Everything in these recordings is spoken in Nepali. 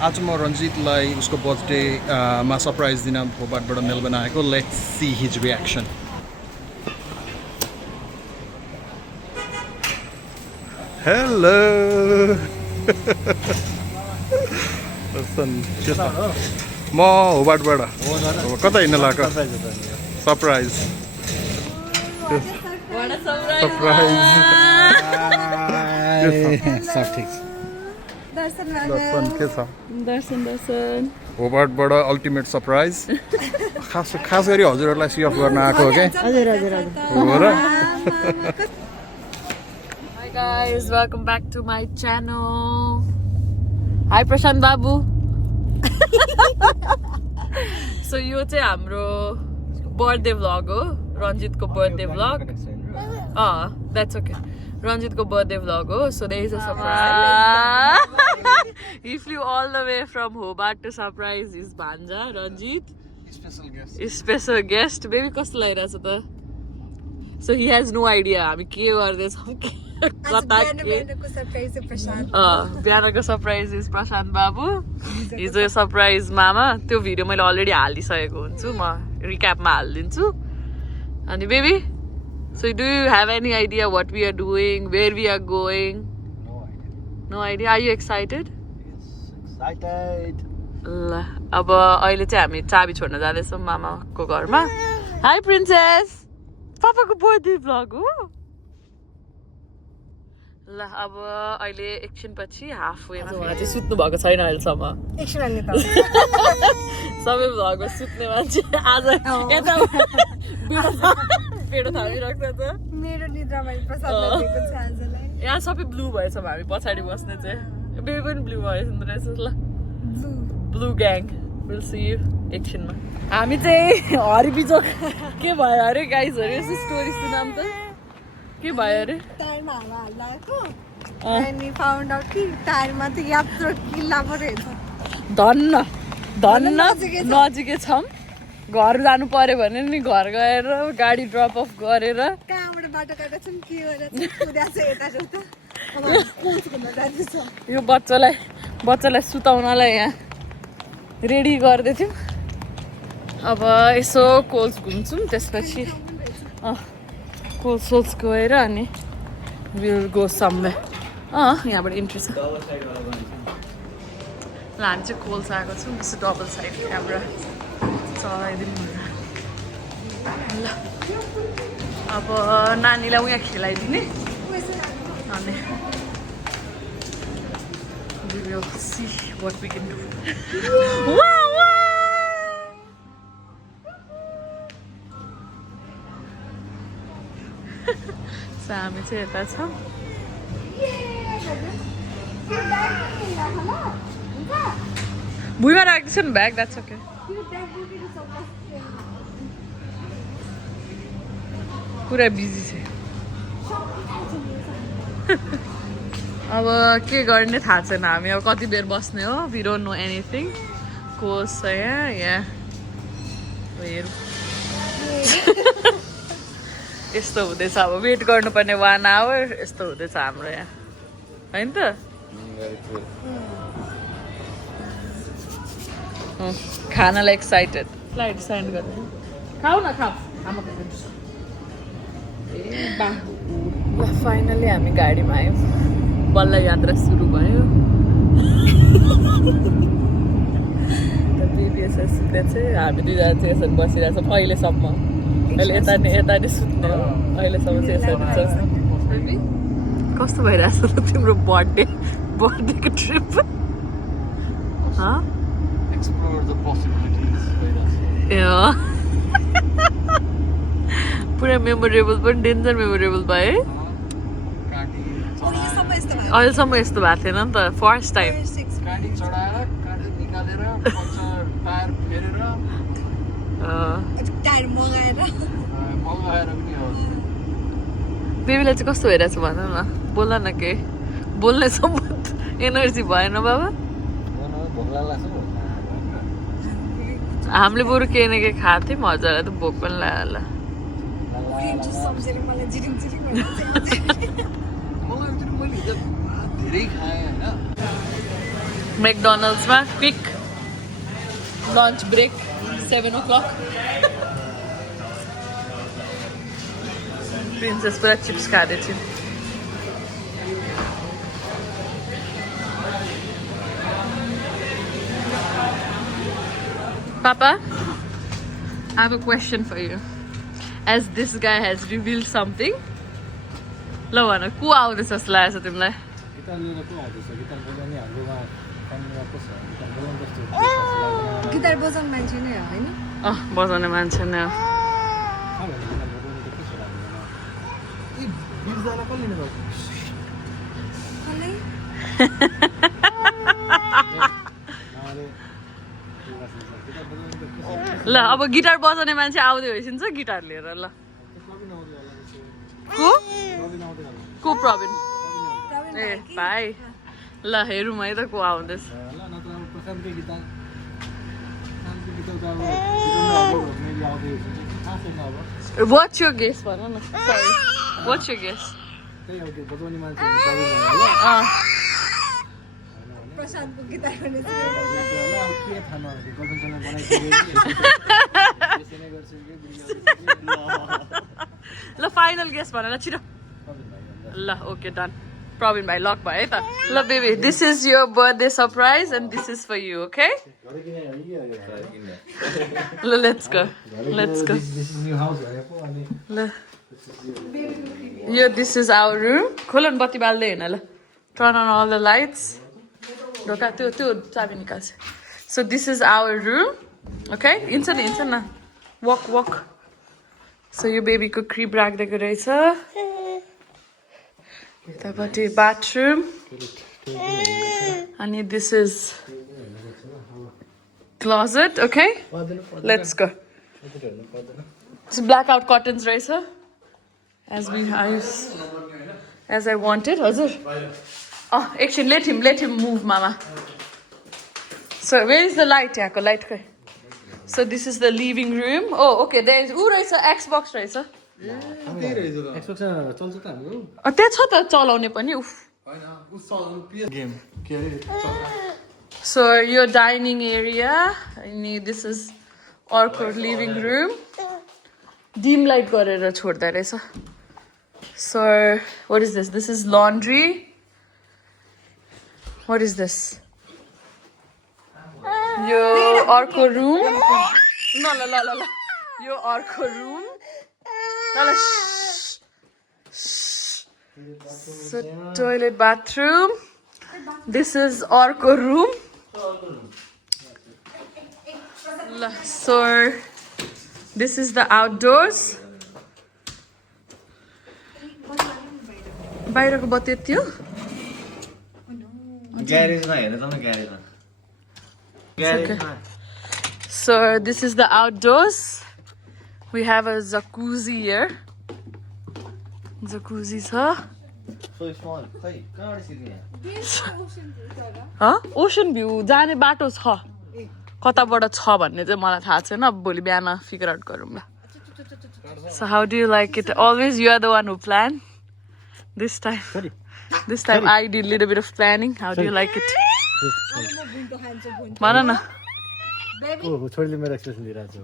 आज म रञ्जितलाई उसको बर्थडे मा सरप्राइज दिन होबार्टबाट मेलबर्न आएको. Let's see his reaction. Hello म होबार्टबाट. कता हिँड्न लाग्यो? सरप्राइज. दर्शन के छ? दर्शन होबार्टबाट अल्टिमेट सरप्राइज. खास गरी हजुरहरूलाई सी अफ गर्न आएको हो क्या? हो र? Hi guys, welcome back to my channel. Hi Prashant Babu. So यो चाहिँ हाम्रो बर्थडे भ्लग हो, रञ्जितको बर्थडे भ्लग. That's okay. रञ्जितको बर्थडे भ्लग हो. So there is a surprise. He flew all the way from Hobart to surprise his banja, Ranjit. Special guest. Baby कस्तो लागिरहेछ त? So he has no idea हामी के गर्दैछौँ. बिहानको सरप्राइज इज प्रशान्त बाबु. हिजो सरप्राइज मामा. त्यो भिडियो मैले अलरेडी हालिसकेको हुन्छु, म रिक्यापमा हालिदिन्छु. अनि baby, so do you have any idea what we are doing, where we are going? No idea. Are you excited? Yes, excited. ल अब अहिले चाहिँ हामी चाबी छोड्न जाँदैछौँ मामाको घरमा. High princess. पापाको बर्थडे भ्लग हो. ल अब अहिले एकछिन पछि हाफ वेमा उहाँ चाहिँ सुत्नु भएको छैन अहिलेसम्म. सबै भ्लगमा सुत्ने मान्छे आज यता पेडो थामिरहेको छ. मेरो निद्रामा प्रसादले दिएको छ आजलाई. यहाँ सबै ब्लू भएछौँ हामी पछाडि बस्ने चाहिँ. बेबी पनि ब्लू भएछ रहेछ. ल blue gang. Will see you एकछिनमा. हामी चाहिँ हरिबिजोक के भयो अरे गाइजहरू? यसो स्टोरी सुनाम त. के भयो अरे? टायरमा हावा हाल्दाको अनि फाउन्ड आउट कि टायरमा त यत्रो किल्ला पो रहेछ. धन्न नजिकै छौँ. घर जानु पर्यो भने नि घर गएर गाडी ड्रप अफ गरेर कहाँबाट बाटो काटेको छौँ के गरेर कुदाएको छ यता जता. अब कोच घुम्न जाँदैछ. यो बच्चालाई सुताउनलाई यहाँ रेडी गर्दै थियौँ. अब यसो कोल्स घुम्छौँ, त्यसपछि कोल्स गएर अनि विल गो समवेयर. यहाँबाट इन्ट्री छ. ल हामी चाहिँ कोल्स आएको छौँ. यसो डबल साइड क्यामेरा चलाइदिनु. ल अब नानीलाई उहाँ खेलाइदिने अनि we will see what we can do. So हामी चाहिँ यता छौँ. भुइँमा राख्दैछ नि ब्याग. That's okay. पुरा बिजी छ. अब के गर्ने थाहा छैन. हामी अब कति बेर बस्ने हो. We don't know anything. कोस छ यहाँ हेरौँ. यस्तो हुँदैछ. अब वेट गर्नुपर्ने 1 आवर. यस्तो हुँदैछ हाम्रो यहाँ, होइन त? खानालाई एक्साइटेड. फ्लाइट साइन गर्दै खाऊ न खाऊ. फाइनली हामी गाडीमा आयौँ. बल्ल यात्रा सुरु भयो. सुत्ने चाहिँ हामी दुईजना चाहिँ यसरी बसिरहेको छौँ अहिलेसम्म. अहिले यता नि सुत्ने हो. अहिलेसम्म चाहिँ यसरी छ. कस्तो भइरहेछ त तिम्रो बर्थडेको ट्रिप? पुरा मेमोरेबल पनि डेन्जर मेमोरेबल भयो. अहिलेसम्म यस्तो भएको थिएन नि त. First time. बेबीलाई चाहिँ कस्तो भइरहेछ भन न. बोल न के. बोल्ने सम्बन्ध एनर्जी भएन बाबा. हामीले बरु केही न केही खाएको थियौँ. हजुरलाई त भोक पनि लाग्यो होला. McDonald'sमा quick lunch break 7 o'clock. Princess पुरा चिप्स खाँदै थियो. Papa, I have a question for you. As this guy has revealed something, ल भन को आउँदैछ जस्तो लागेको छ तिमीलाई? गिटार बजाउने मान्छे नै हो हैन? बजाउने मान्छे नै हो. ल अब गिटार बजाउने मान्छे आउँदै होइसिन्छ गिटार लिएर. ल को प्रवीण ए भाइ ल हेरौँ है त को आउँदैछ. What's your guess भन न. Sorry. What's your guess? प्रशान्तको गिटार भने ल फाइनल गेस भन ल छिटो. ल okay done. Praveen bhai lock bhai ta. ल baby, this is your birthday surprise and this is for you, okay? ल let's go. Let's go. This is new house. ल यो this is our room. खोल न बत्ती बाल्दै हैन ल. Turn on all the lights. ढोका त्यो चाबी निकाल्छ. So this is our room. Okay? इन्छ न. Walk. So यो baby को crib राख्दैको रहेछ. यतापट्टि bathroom. अनि this is closet, okay? Let's go. So blackout curtains रहेछ. As I wanted, हजुर. Oh, action, let him move, mama. So where is the light? यहाँको light खै. So this is the living room. Oh, okay, there is रहेछ Xbox रहेछ. Xbox चल्छ त हाम्रो? त्यहाँ छ त चलाउने पनि. उफ. Game. के अरे? So your dining area. अनि this is अर्को living room. Dim light गरेर छोड्दै रहेछ. So what is this? This is laundry. What is this? Yo अर्को room. ल. Yo अर्को room. ल. So toilet, bathroom. This is अर्को room. So this is the outdoors. बाहिरको बत्ती थियो. ग्यारेजमा हेर त न ग्यारेजमा. So this is the outdoors. We have a jacuzzi here. Jacuzzi छ. So small. खै कहाँबाट सिक्ने? ओसन भ्यू जाने बाटो छ. कताबाट छ भन्ने चाहिँ मलाई थाहा छैन. भोलि बिहान फिगर आउट गरौँ ल. So how do you like it? Always you are the one who plan. This time I did a little bit of planning. How do you like it? भन न. ओ छोरीले मेरो एक्सप्रेसन दिइराछ.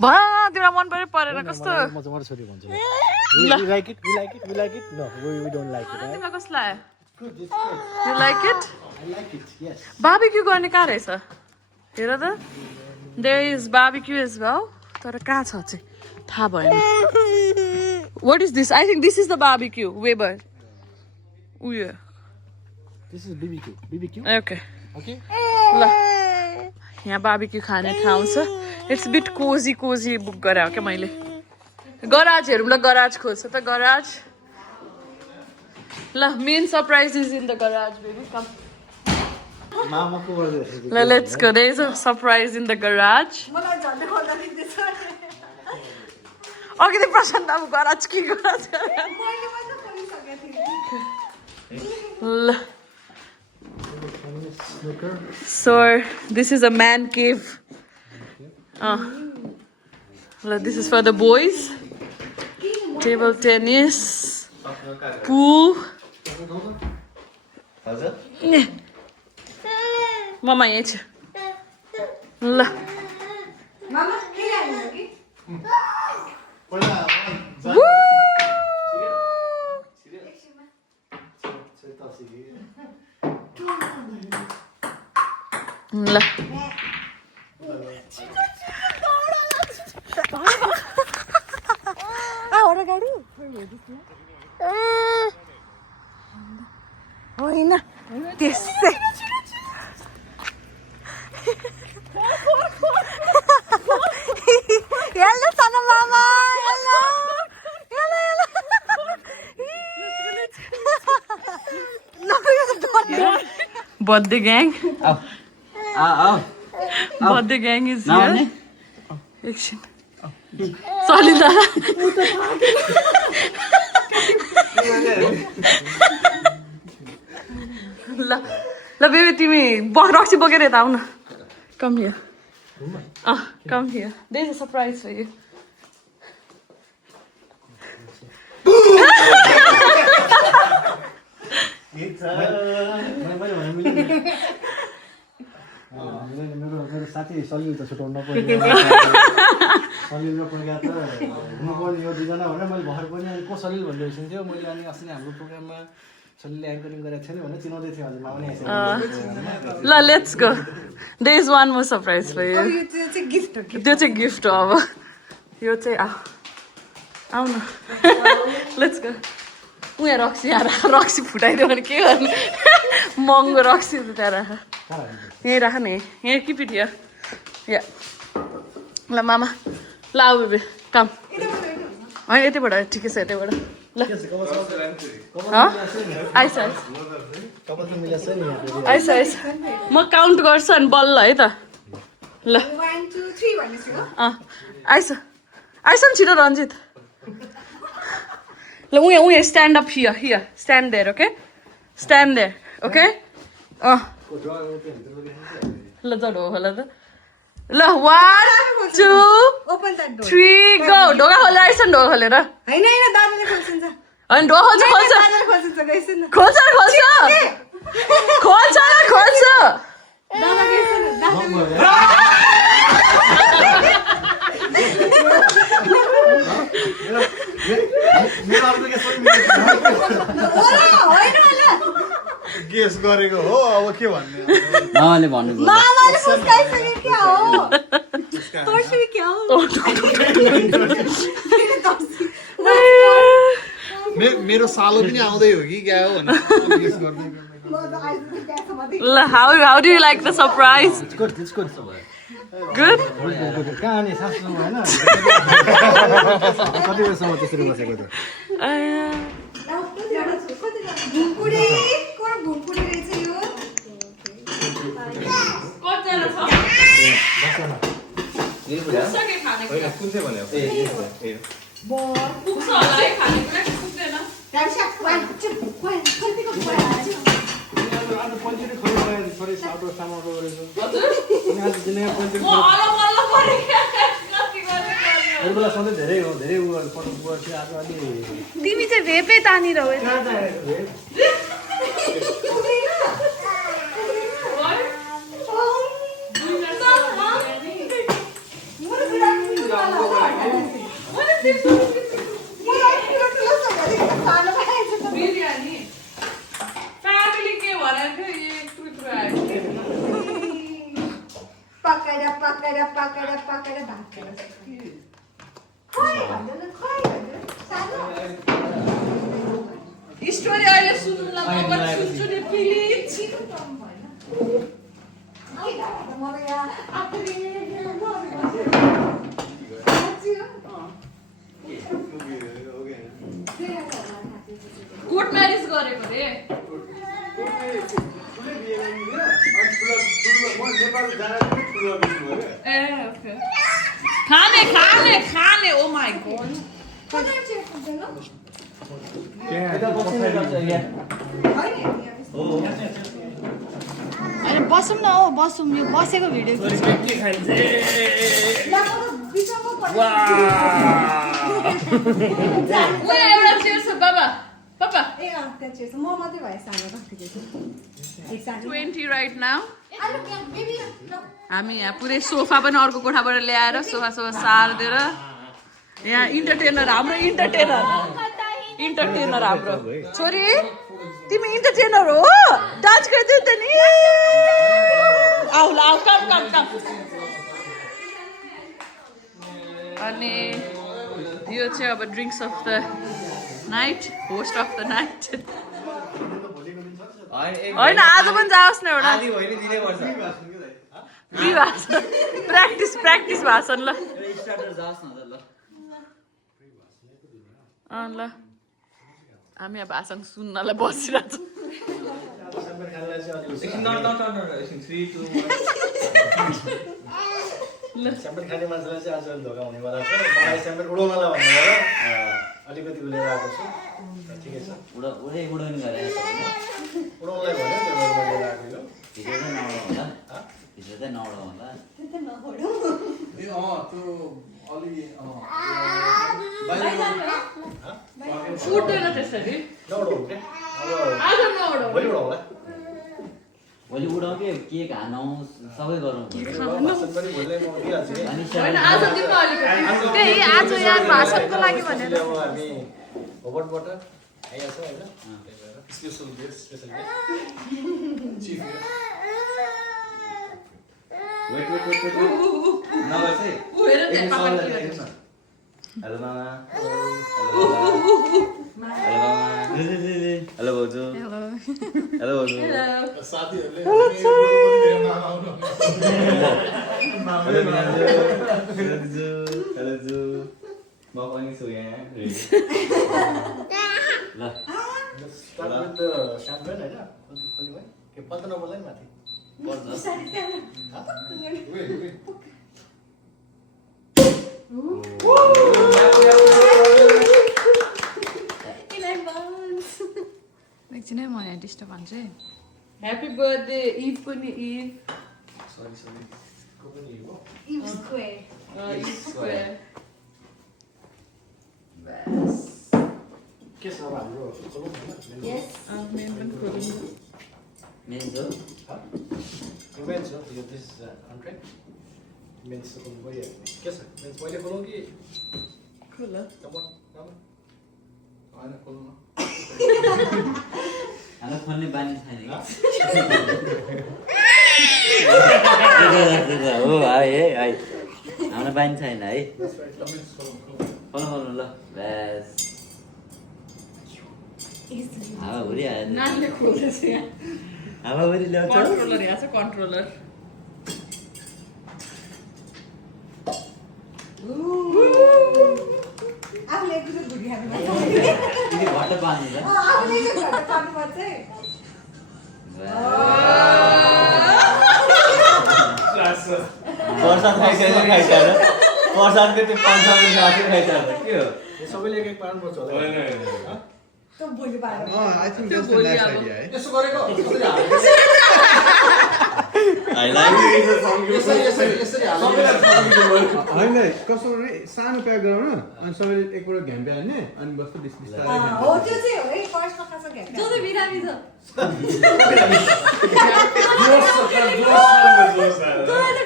भन न तिमीलाई मन परेन कस्तो? म चाहिँ छोरी भन्छु. We like it. No, we don't like it. तिमीलाई कस्तो लाग्यो? You like it? I like it. Yes. Barbecue गर्ने कहाँ रहेछ? हेर त. There is barbecue as well. तर कहाँ छ चाहिँ थाहा भएन. What is this? I think this is the barbecue. Weber. उयो. This is BBQ. Okay. Okay. ल. यहाँ barbecue खाने ठाउँ छ. It's a bit cozy book गरे हो क्या मैले. गराज हेरौँ ल. गराज खोल्छ त गराज. ल main surprise is in the garage, baby. Come. मामाको गर्दै. Let's go. There is a surprise in the garage. मलाई झन्डै खोल्दा दिँदैछ. अघि त प्रशान्त अब गराज के गराज. मैले मात्र खोलिसकेको थिएँ. ल. So this is a man cave. This is for the boys. Table tennis. Pool. ममा यही छ ल मामा के ल्याउनु कि ल एउटा गाडी होइन त्यसै हेलो सानो मामा hello birthday gang birthday gang is here एकछिन सलिला ल ल बेबी तिमी रक्सी बोकेर यता आऊ न come here come here there is a surprise for you मेरो साथी सलिल त छुटाउनु नपर्ने सलिल र प्रज्ञा त हुनुपर्ने यो दुईजना भनेर मैले भर्खर पनि अनि को सलिल भन्दै थियो मैले अनि अस्ति नै हाम्रो प्रोग्राममा सलिलले एङ्करिङ गरेको थियो नि भनेर चिनाउँदै थियो हजुर मामा नि ल let's go there is one more surprise for you त्यो चाहिँ गिफ्ट हो त्यो चाहिँ गिफ्ट हो अब यो चाहिँ आऊ न लेट्स गो उहाँ रक्सी यहाँ रक्सी फुटाइदियो भने के गर्नु महँगो रक्सी त त्यहाँ राख यहीँ राख न यहीँ कि पिट या ल मामा ल आऊ बेबी काम होइन यतिबाट ठिकै छ यतैबाट ल आइस आइस आइस आइस म काउन्ट गर्छु अनि बल्ल है त ल 1 2 3 भनेछु आइस आइस नि छिटो रन्जित ल उहाँ stand up here stand there okay stand there okay ल जाऊ ढोका खोला त ल 1 2 ओपन दैट डोर 3 गो ढोका खोलेर आइस नि ढोका खोलेर हैन हैन दादाले खोल्छन्छ अनि ढोका खोल्छ खोल्छ दादाले खोल्छन्छ गइस न खोल्छ खोल्छ खोल्छ दादा गइस न दादा मेरो अर्को के गेस गरेको हो अब के भन्ने मामाले भन्नु मामाले मुस्काइसक्यो क्या हो तर्सी क्या हो मेरो सालो पनि आउँदै हो कि क्या हो भने गेस गर्दै ल how do you like the surprise good good कहानी सासु हैन कति वर्षसम्म त्यसरी बसेको थियो भुकुडी कोन भुकुडी रहेछ यो कतिजना छ पुग्छ के खाने कुरा कुन चाहिँ भन्यो पुग्छ होला है खाने कुरा कि पुग्दैन म अलग परे कति गर्ने बेला सधैँ धेरै हो धेरै पटक गर्थ्यो आज अलि तिमी चाहिँ भेपे तानी रह्यो बिरयानी फ्यामिली के भनेको एक टुक्रा पकाएर पकाएर पकाएर पकाएर भात स्टोरी अहिले सुन्नुलाई म पनि सुन्छु नि प्लिज कोर्ट म्यारेज गरेको रे ए ओके खाने खाने खाने ओ माय गॉड होइन बसौँ न हो बसौँ यो बसेको भिडियो एउटा चेयर छ बाबा पापा ए त्यहाँ चाहिँ म मात्रै भए सानो राखिदिएको 20 right now हामी यहाँ पुरै सोफा पनि अर्को कोठाबाट ल्याएर सोफा सारिदिएर यहाँ इन्टरटेनर हाम्रो इन्टरटेनर हाम्रो छोरी तिमी इन्टरटेनर हो डान्स गरिदियो त नि आऊ काम अनि यो चाहिँ अब drinks of the night host of the night होइन आज पनि जाओस् न एउटा प्र्याक्टिस भाषण ल ल हामी यहाँ भाषण सुन्नलाई बसिरहेको स्याम्पेन खाने मान्छेलाई चाहिँ आज धोका हुनेवाला छ मलाई स्याम्पेन उडाउनलाई भन्नुभयो अलिकति उलेर आएको छु ठिकै छ उडाउनलाई भन्यो त्यही भएर मैले लिएर आएको यो भित्र चाहिँ नौडो होला फुट्दैन त्यसरी नौडो हो क्या आज नउडाउ भोलि उडाउला भोलि उडाउँ के खानौँ सबै गरौँ भाषण पनि भोलिलाई म दिइहाल्छु नि होइन आज दिनु अलिकति त्यही आज यहाँ भाषणको लागि भनेर अब हामी होबर्टबाट आइहाल्छ होइन त्यही भएर स्पेसल गेस्ट चिफ वेट नगर चाहिँ ऊ हेर त्यहाँ पापा के गर्छ हेलो मामा हेलो भाउजू हेलो भाउजू साथीहरूले हेलो जू म पनि छु यहाँ ल स्टार्ट विथ द स्याम्पेन होइन खोली भयो के पत्ता नबोल्ला नि माथि एकछिन है म यहाँ डिस्टर्ब हान्छु है ह्याप्पी बर्थडे इभ पनि इभ सरी को पनि हो इभ स्क्वायर के छ अब हाम्रो खोलौँ होइन मेन पनि खोल्नु मेन्स हो मेन्स हो यो दिस इज कन्ट्र्याक्ट मेन्स त खोल्नु परिहाल्यो के छ मेन्स मैले खोलौँ कि खोल होइन खोल्नु हाम्रो खोल्ने बानी छैन हो है हाम्रो बानी छैन है खोल्नु ल बेस हावा घुरिहाल्यो नानीले खोल्दैछ यहाँ हावा घुरि ल्याउँछ कन्ट्रोलर यहाँ छ कन्ट्रोलर आफूले एकचोटि घुरिहाल्नु घट्ट पानी छ आफूले एकचोटि खानुपर्छ है प्रसाद खाइसकेर प्रसादको त्यो 500 रुपियाँ खाइसकेर के हो यो सबैले एक पाउनुपर्छ होला त भोलि पाएर यसो गरेको होइन कस्तो सानो प्याक गराउन अनि सबैले एकपल्ट घ्याम्पे हाल्ने अनि बस्नु बिस्तारै हो त्यो चाहिँ हो है फर्स्ट खास घ्याट जो चाहिँ बिरामी छ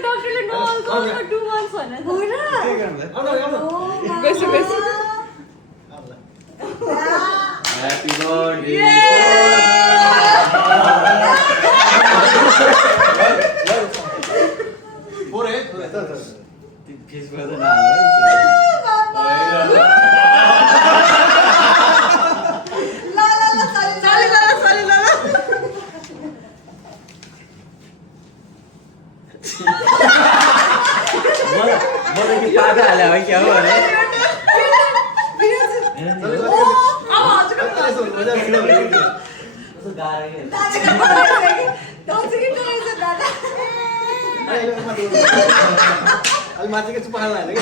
डक्टरले नो अल्कोहल फर 2 months भनेर हो र के गर्नुलाई गइसु ह्यापी बर्थडे फेसबुक त मलाई पाटा हाल्यो है क्या हो भने अलि माथि के चुप हाल्न हाल्यो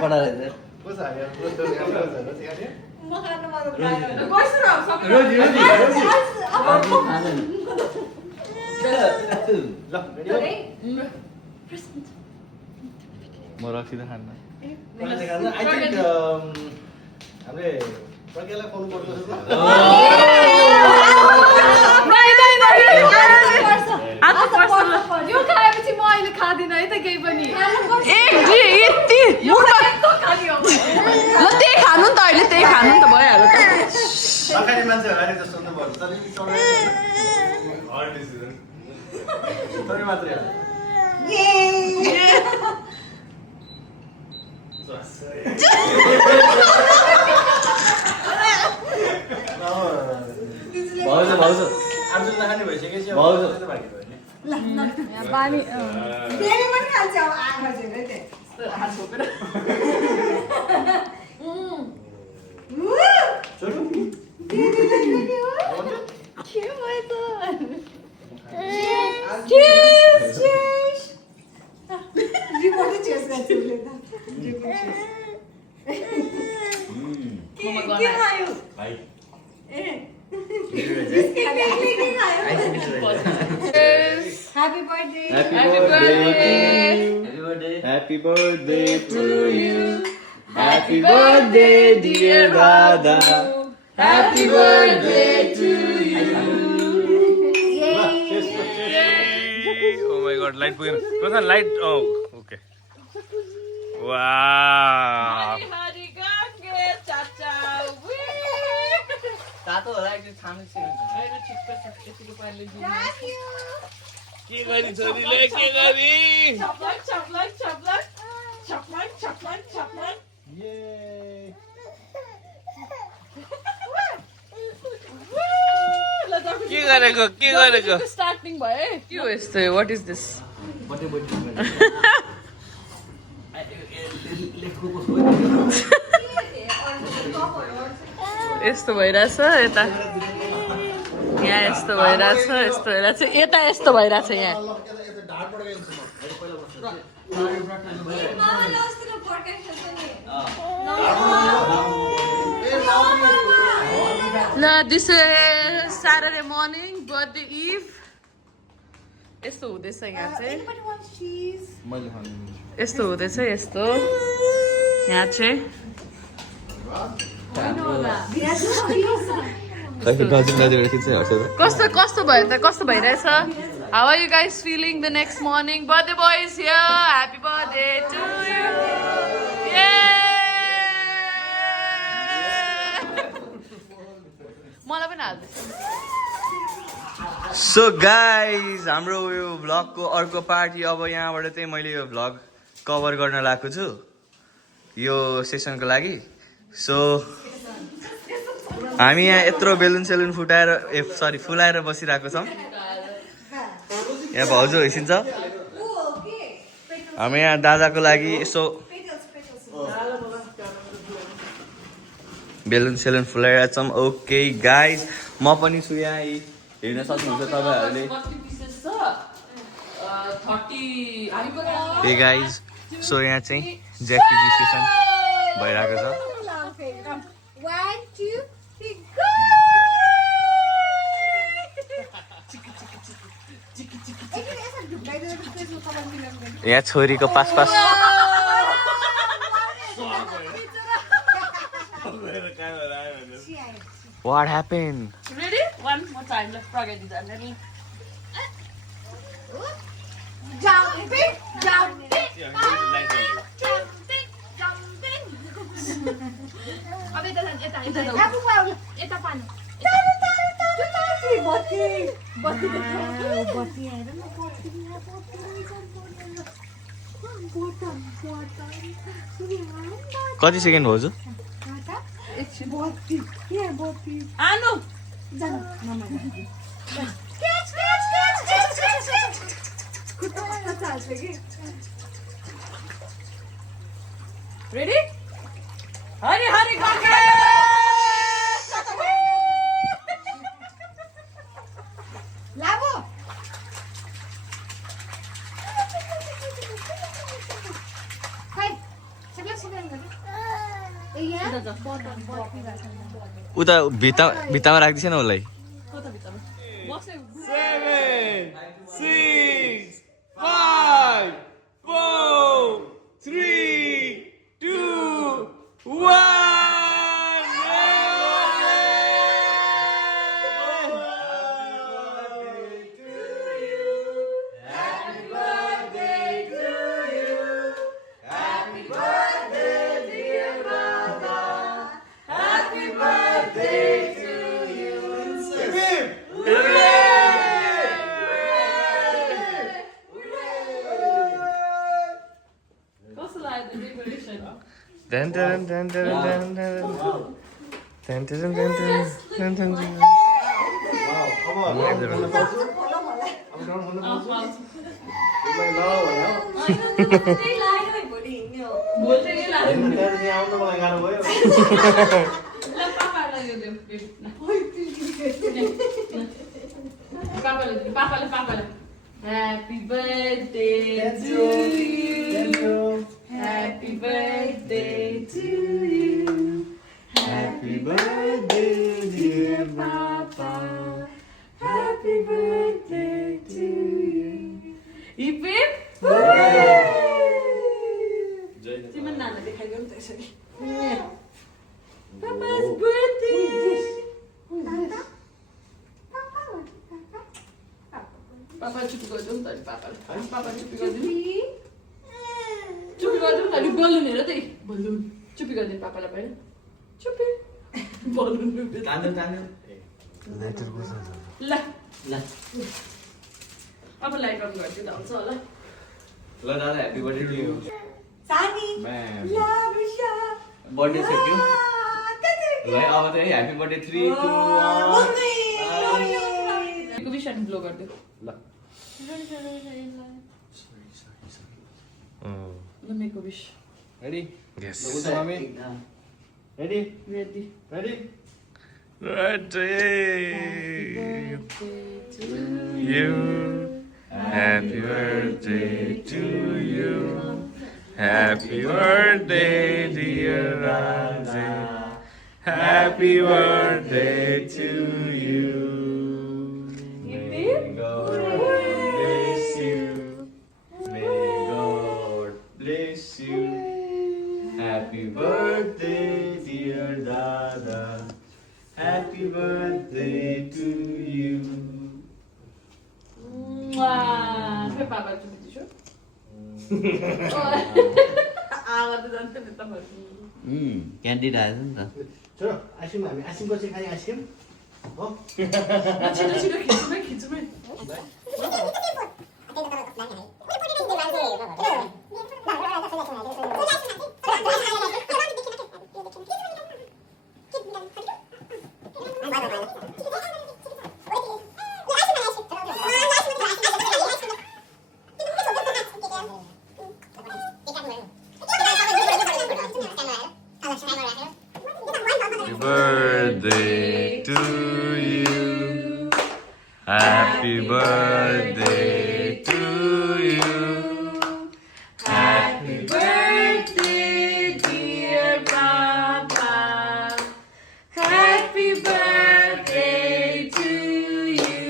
कडा रहेछ म खानु मन लाग्यो रोजी रोजी म रक्सी त खान्न आई थिंक हामीले प्रज्ञालाई फोन गर्नु पर्छ यो खाएपछि म अहिले खाँदिनँ है त केही पनि ल त्यही खानु नि त अहिले त्यही खानु नि त भइहाल्यो त सरकारी मान्छेहरू आएर जस्तो हुनु पर्छ तर यी हार्ड डिसिजन थोरै मात्रै हो भाउजू भाउजू आज नखाने भइसकेपछि अब भाउजू। त्यस्तो बाँकी भयो नि बानी फेरि पनि खान्छ अब आमा झेलै त्यही छोडु रिपोर्टै चेस गर्छु उसले त के खायो भाइ ए Happy birthday. Happy birthday. Happy birthday to you. Happy birthday, dear Radha. Happy birthday to you. Oh my god, light पुगेन कता लाइट ओके वाह तातो होला एकदिन छाम्नु छिर्छ के गरी छोरीले के गरी के गरेको स्टार्टिङ भयो है के हो यस्तो वाट इज दिस यस्तो भइरहेछ यता यहाँ यस्तो भइरहेछ यता यस्तो भइरहेछ यहाँ ल दिस स्याटरडे मर्निङ बर्थडे इभ यस्तो हुँदैछ यहाँ चाहिँ यस्तो हुँदैछ यस्तो यहाँ चाहिँ कस्तो कस्तो भयो त कस्तो भइरहेछ how are you guys feeling the next morning birthday boy is here happy birthday to you मलाई पनि हाल्दैछ सो गाइज हाम्रो यो भ्लगको अर्को पार्टी अब यहाँबाट चाहिँ मैले यो भ्लग कभर गर्न लागेको छु यो सेसनको लागि सो हामी यहाँ यत्रो बेलुन सेलुन फुटाएर फुलाएर बसिरहेको छौँ यहाँ भाउजू होइसिन्छ हामी यहाँ दादाको लागि यसो बेलुन सेलुन फुलाइरहेको छौँ ओके गाइज म पनि छु यहाँ हेर्न सक्नुहुन्छ तपाईँहरूले ए गाइज सो यहाँ चाहिँ जेएफटी स्टेसन भइरहेको छ One, two, three, go! यहाँ छोरीको pass What happened? Ready? One more time. Let's forget it. Jumping, jumping, अब यता जानु, यता यता यता पानी कति सेकेन्ड भाउजू आनु रेडी हरि हरि गंगे लाबो उता भित्तामा राख्दिछ न उसलाई कता भित्तामा बस्ने 7 6 5 4 3 2 कस्तो लाग्यो decoration Dun dun dun dun dun dun. Dun dun dun dun dun dun dun. त्यहाँदेखि आउनु मलाई गाह्रो भयो पापाले Happy birthday to you. Happy birthday to you. Happy birthday dear Papa. Happy birthday to you. Hip hip. Timan nana dekhaidiyo ni त्यसरी. Papa's birthday. Papa चुपी गरिदिउँ त पापाले पापा चुपी गरिदिउँ चुपी गरिदिउँ न बलुन हेर त्यही बलुन चुपी गरिदिउँ पापालाई पहिला चुपी बलुन ल अब लाइट अन गरिदिउँ त हुन्छ होला ल दादा ह्यापी बर्थडे टु यु सानी लभ यु बर्थडे सक्यो ल अब चाहिँ ह्यापी बर्थडे 3 2 1 विषय ब्लो गरिदिउँ ल Let me go wish. Ready? Yes. Mommy. Ready? Ready. Ready? Birthday to you. Happy birthday to you. Happy birthday, dear Raji. Happy birthday to you. May God bless you. May God bless you. Happy birthday, dear Dada. Happy birthday to you. Foi papa चुपी दिशो आवाज जान्थे नि त क्यान्डिड आएछ नि त छोरो आइसक्रिम हामी आइसक्रिम पछि खाने आइसक्रिम हो छिटो छिटो खिचौँ Happy birthday to you. Happy birthday to you. Happy birthday, dear Papa. Happy birthday to you.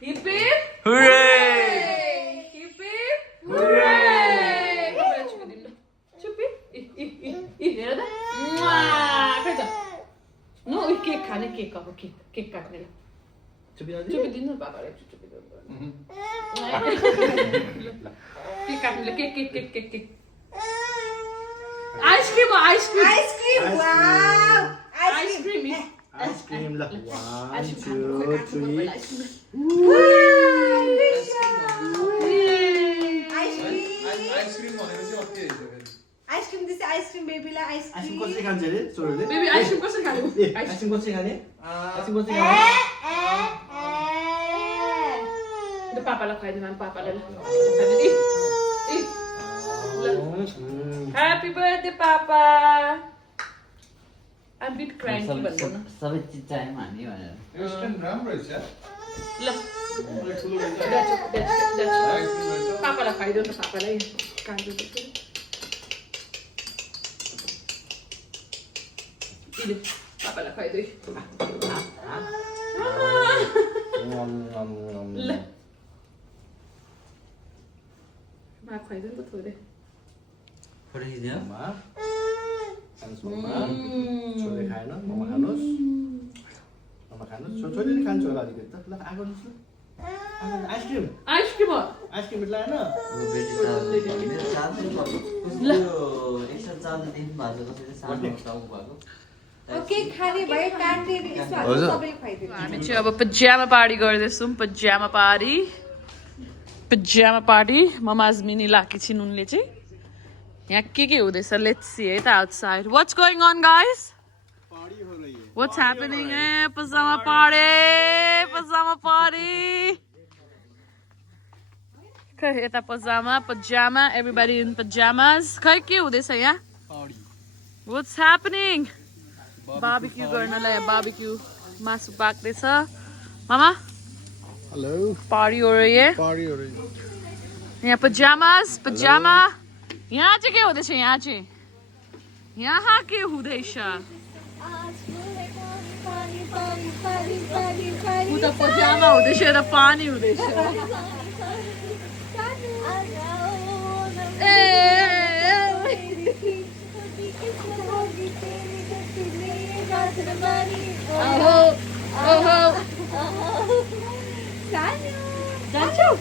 Hip hip. Hooray! Hip hip. Hooray! Chupi. Hear that? No, cake खाने केक अब केक काट्ने ल चुपी दिनु बाबालाई चुपी दिनु केक काट्ने केक आइसक्रिम वाउ आइसक्रिम ल 1 2 आइसक्रिम दिस आइसक्रिम बेबीलाई आइसक्रिम कसरी खान्छ रे छोरोले बेबी आइसक्रिम कसरी खाने आइसक्रिम कसरी खाने आइसक्रिम कसरी खाने त पापालाई खुवाइदिनु पापालाई happy birthday papa I'm a bit cranky भन्नु न सबै चिज चाहियो हामी भनेर ल पापालाई खुवाइदिनु त पापालाई काट्नु दिदे पापालाई खुवाइदिए ल मा खुवाइदिनु त थोरै छोरीले खाएन ममा खानुहोस् छोरीले खान्छ होला अलिकति त ल आगो आइसक्रिम आइसक्रिम हो आइसक्रिम लाएन ओके खाने भए काटेर यसो हाल्नु सबैले खुवाइदिनु हामी चाहिँ अब पजामा पार्टी गर्दैछौँ पजामा पार्टी ममाज मिनी लाकी छिन् उनले चाहिँ यहाँ के हुँदैछ लेट्स सी है त outside what's going on guys what's happening है पजामा पार्टी खै यता पजामा एभ्रीबडी इन पजामाज खै के हुँदैछ यहाँ व्हाट्स ह्यापनिङ बार्बिक्यू गर्नलाई बार्बिक्यू मासु पाक्दैछ मामा हेलो पार्टी हो रही है पार्टी हो रही यहाँ पजामा यहाँ चाहिँ के हुँदैछ यहाँ के हुँदैछ उता पजामा हुँदैछ र पानी हुँदैछ जान्छौ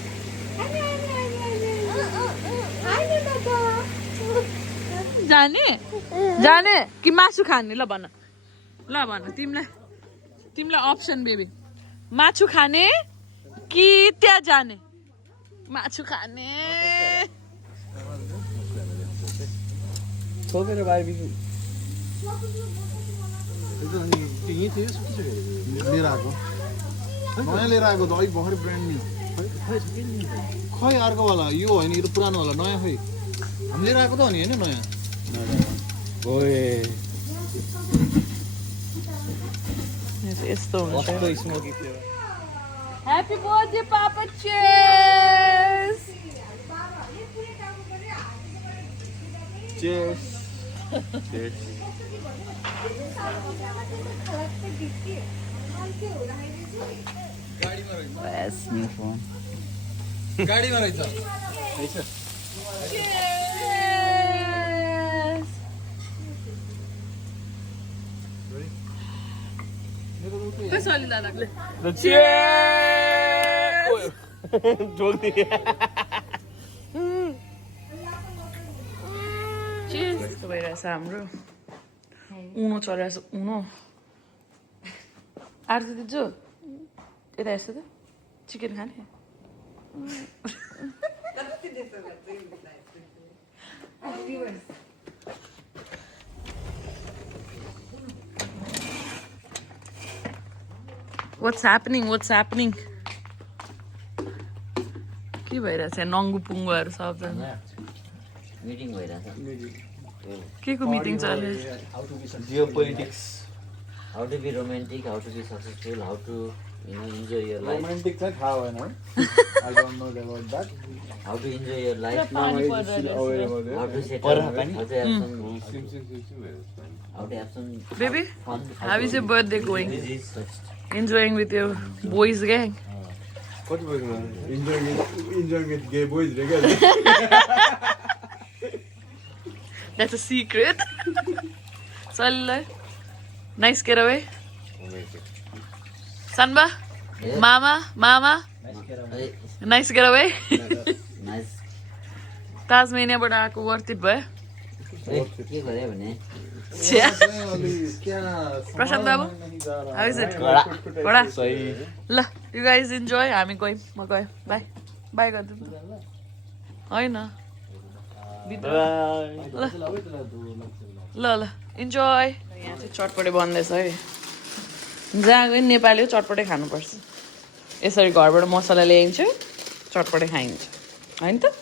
जाने कि मासु खाने ल भन तिमीलाई अप्सन बेबी मासु खाने कि त्यहाँ जाने मासु खाने छोपेर बार्बिक्यू यहीँ थियो लिएर आएको नयाँ लिएर आएको त अलिक भर्खरै ब्रान्ड न्यू खै अर्कोवाला यो होइन यो त पुरानोवाला नयाँ खै हामी लिएर आएको त हो नि होइन नयाँ यस्तो हुन्छ स्मोकी थियो ह्यापी बर्थडे पापा चेस चेस गाडीमा रहेछ कसैले दादाले यस्तो भइरहेछ हाम्रो उनो चलिरहेछ उनो आरती दिन्छु यता यस्तो त चिकन खाने What's happening? के भइरहेछ नङ्गु पुङ्गुहरू सबजना मिटिङ भइरहेछ के को मिटिङ चल्यो geopolitics how to be romantic how to be successful how to enjoy your life romantic चाहिँ थाहा भएन है I don't know about that how to enjoy your life पानी परिरहेछ how to set how to have some baby how is your birthday going enjoying with your boys gang कति बजीमा इन्जोय विथ गे बोइज रे क्या that's a secret Salila nice getaway Sanba mama nice getaway nice Tasmania बाट आएको worth it भयो के गरे भने प्रशान्त बाबु how is it बडा ल you guys enjoy हामी गयौँ म गएँ बाई गरिदिनु होइन ल इन्जोय यहाँ चाहिँ चटपटे बन्दैछ है जहाँ गयो नेपाली हो चटपटे खानुपर्छ यसरी घरबाट मसला ल्याइन्छ चटपटे खाइन्छ होइन त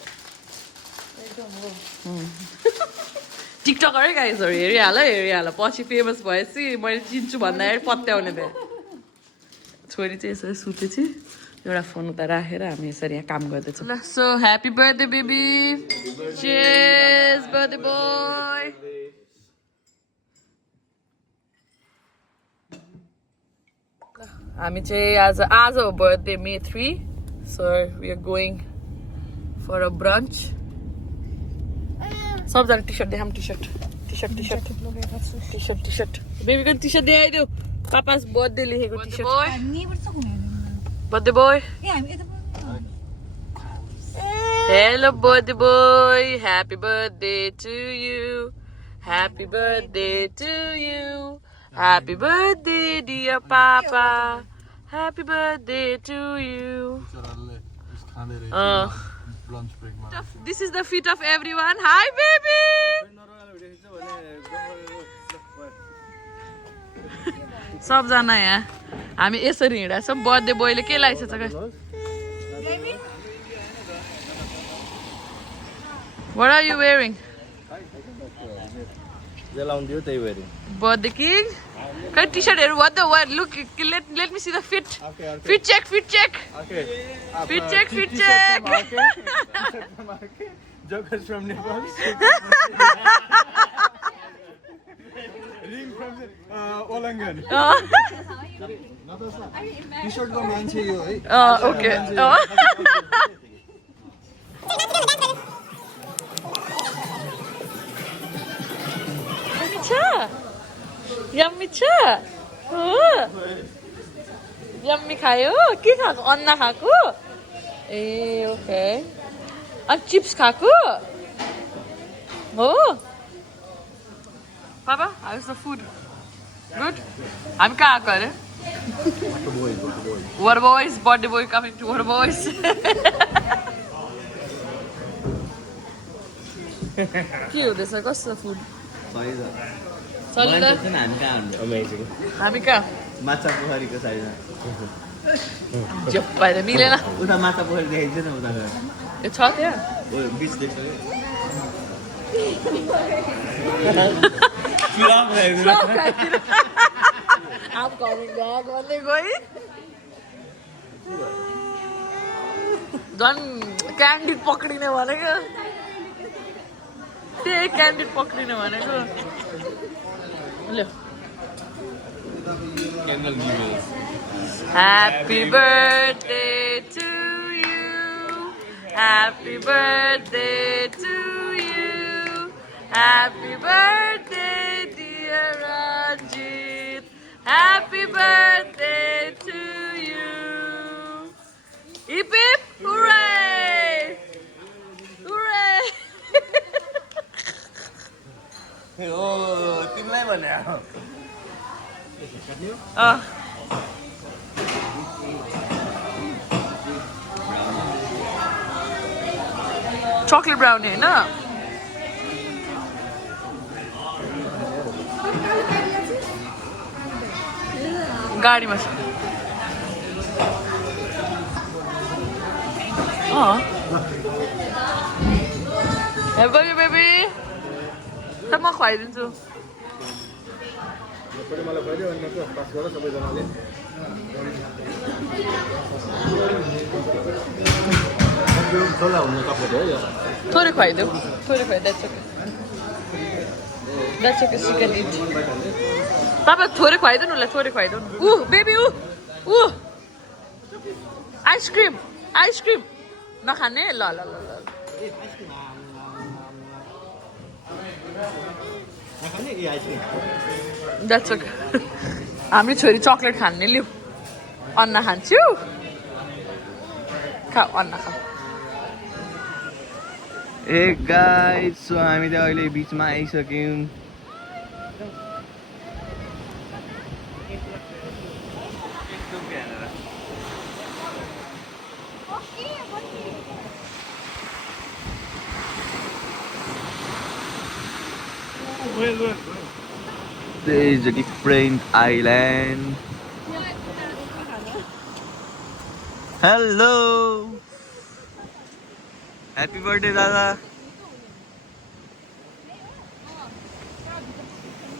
टिकटकर है गाइजहरू हेरिहाल पछि फेमस भएपछि मैले चिन्छु भन्दाखेरि पत्याउने थिएँ छोरी चाहिँ यसरी सुतेपछि एउटा फोन उता राखेर हामी यसरी यहाँ काम गर्दैछौँ ल सो ह्याप्पी बर्थडे बेबी चेस बर्थडे बोय हामी चाहिँ आज हो birthday May 3 so we are going for a brunch सबजना टी-शर्ट देखाम टी-शर्ट बेबीको टी-शर्ट देखाइदेऊ पापा's birthday लेखेको T-shirt birthday boy hello birthday boy happy birthday to you happy birthday to you happy birthday dear papa happy birthday to you this is the feet of everyone hi baby सबजना यहाँ हामी यसरी हिँडेको छौँ बर्थडे बोयले के लगाइछ What are you wearing? Birthday king? Kai t-shirt here. What the what? Look, let me see the fit. Okay. Fit check. Okay. Fit check. Jokers from Nepal. Ring from Olangan. T-shirt ko manche yo hai. Okay. Yummy cha. Yummy खायो के खाको अन्ना खाको ए ओके अब चिप्स खाको हो पापा how is the food good हामी कहाँ आएको अरे What boys birthday boy coming to what boys के हुँदैछ कस्तो फुड हामी कहाँ माछा पोखरीको साइडमा जप्पा त मिलेन उता माछा पोखरी देखाइन्छ न उता यो छ त्यहाँ बिच देख्छ I'm coming back भन्दै गई झन् क्यान्डिड पक्रिने भनेको त्यही क्यान्डिड पक्रिने भनेको ल Happy birthday to you Happy birthday to you Happy birthday dear Ranjit Happy birthday to you Hip hip hooray Hooray तिमीलाई भने chocolate brownie हैन गाडीमा छ हेल्प बेबी त म खुवाइदिन्छु थोरै खुवाइदेऊ that's okay she can eat पापा थोरै खुवाइदेऊ न उसलाई थोरै खुवाइदेऊ न बेबी आइसक्रिम नखाने ल that's okay हामी छोरी चकलेट खान्ने लिउ अन्ना खान्छु खा अन्ना खा ए गाइस सो हामी त अहिले बीचमा आइसक्यौं There is a different island. Hello. Happy birthday, Dada.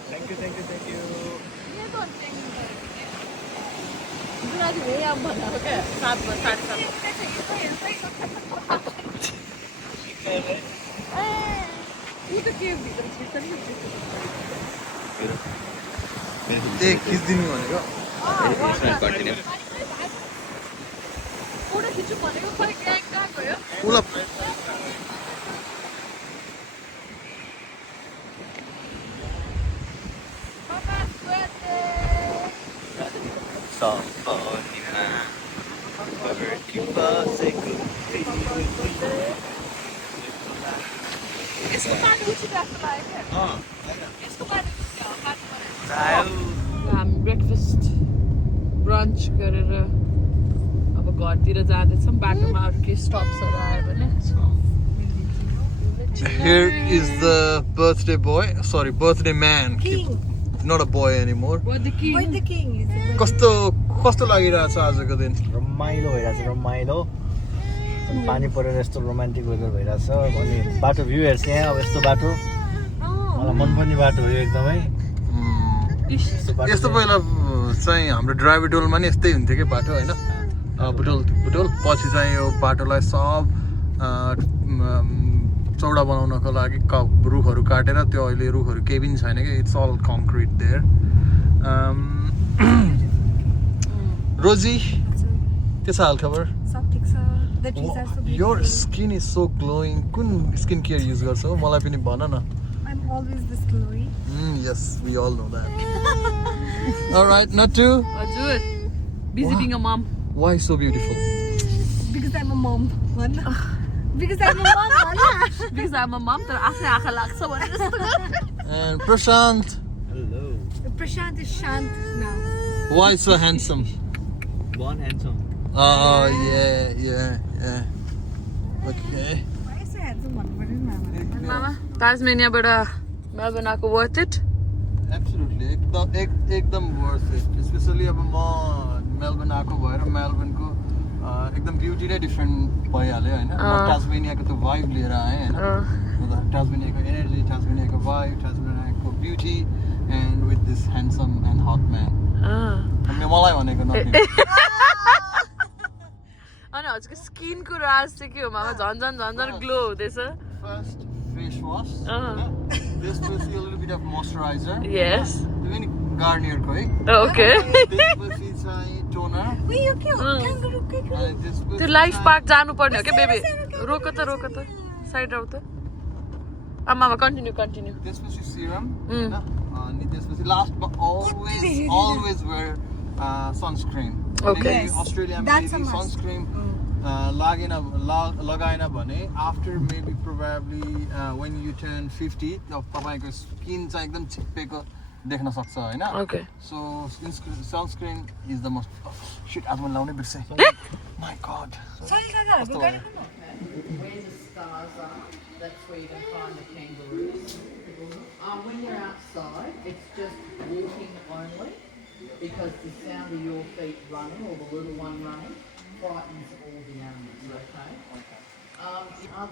Thank you. खिच्दिनु भनेको कन्टिन्यू फोटो खिच्नु भनेको खै ग्याङ कहाँ गयो यसको पानी उठिरहेको लाग्यो यसको पानी हामी ब्रेकफास्ट ब्रन्च गरेर अब घरतिर जाँदैछौँ बाटोमा अरू केही स्टप्सहरू आयो भने Here is the birthday boy. Sorry, birthday man. King. Not a boy anymore. What the king? With the king is it? कस्तो लागिरहेछ आजको दिन? रमाइलो भइरहेछ रमाइलो पानी परेर यस्तो रोमान्टिक वेदर भइरहेछ अनि बाटो भ्यू हेर्छ यहाँ अब यस्तो बाटो मलाई मनपर्ने बाटो हो यो एकदमै यस्तो पहिला चाहिँ हाम्रो ड्राइभर टोलमा नि यस्तै हुन्थ्यो कि बाटो होइन बुटोल पछि चाहिँ यो बाटोलाई सब चौडा बनाउनको लागि रुखहरू काटेर त्यो अहिले रुखहरू केही पनि छैन कि इट्स अल कङ्क्रिट देयर रोजी के छ हालखबर सब ठिक छ the trees are so beautiful. Your skin is so glowing कुन स्किन केयर युज गर्छौ मलाई पनि भन न I'm always this glowy. Yes, we all know that. All right, Nattu, हजुर busy being a mom why so beautiful? Because I'm a mom. One. Because I'm a mom. One. because I'm a mom तर आफ्नै आँखा लाग्छ भने जस्तो And Prashant, hello Prashant is shant now. why so handsome? born handsome Oh, yeah. Okay. Why is so handsome? भन्नु पर्यो नि मामा. मामा ताजमेनियाबाट मेलबर्न आएको worth it Absolutely, एकदम worth it. Especially अब म मेलबर्न आएको भएर मेलबर्नको एकदम ब्युटी नै डिफ्रेन्ट भइहाल्यो होइन म टास्मेनियाको त्यो भाइब लिएर आएँ होइन टास्मेनियाको एनर्जी टास्मेनियाको भाइब टास्मेनियाको beauty and with this handsome and hot man मलाई भनेको नथिङ अनि हजुरको स्किनको राज चाहिँ के हो मामा झन् ग्लो हुँदैछ First face wash. त्यसपछि a little bit of moisturizer. Yes. त्यो पनि गार्नियरको है. Okay. त्यसपछि चाहिँ toner. Wait, you क्यों? Kangaroo के अनि त्यसपछि त्यो लाइफ पार्क जानु पर्ने हो क्या बेबी रोक त साइड आउ त मामा कन्टिन्यू त्यसपछि serum हैन अनि त्यसपछि last but always wear sunscreen. Okay. अस्ट्रेलियामा That's a यदि must. sunscreen लगाएन भने after maybe probably when you turn 50 तपाईँको स्किन चाहिँ एकदम छिप्पेको देख्न सक्छ होइन Okay. So sunscreen is the most shit आज मैले लाउनै बिर्सेँ my God Where the stars are, that's where you can find the kangaroos. When you're outside, it's just walking only because the sound of your feet running or the little one running frightens all the animals, okay?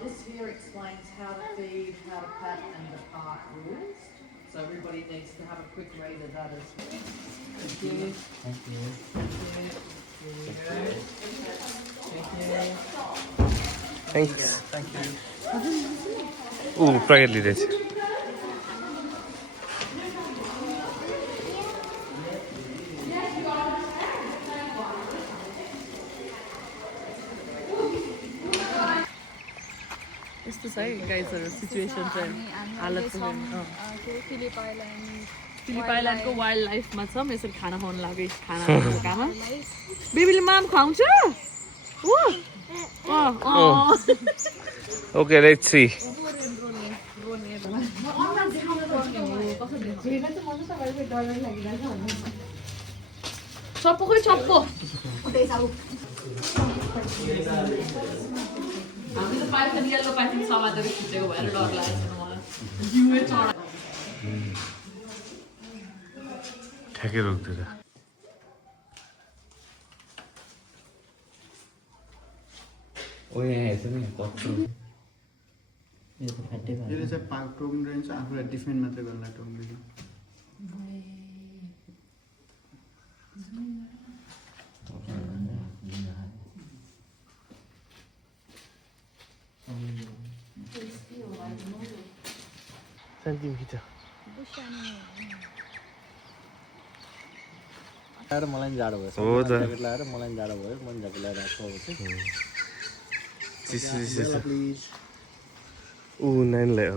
This here explains how to feed, how to pat and the park rules. So everybody needs to have a quick read of that as well. Thank you. Thank you. Thanks. प्रज्ञा लिँदैछ यस्तो छ है गाइजहरू सिचुएसन चाहिँ हालत फिलिप आइल्यान्डको वाइल्ड लाइफमा छौँ यसरी खाना खुवाउनु लाग्यो खाना कहाँ बेबीले माम खुवाउँछ ओके लेट्स सी चप्पो खोइ चप्पो हामी त पाइथन येल्लो पाइथन समातेर खिचेको भएर डर लागेको छैन मलाई जिउै चढा ठ्याक्कै रोक्दैछ यसले चाहिँ टोक्नु आफूलाई डिफेन्ड मात्रै गर्नलाई टोक्नु लगाएर मलाई नि जाडो भयो हो त। ज्याकेट लगाएर मलाई नि जाडो भयो म नि ज्याकेट लगाइरहेको छु चिसो चिसो छ प्लिज ऊ नानीलाई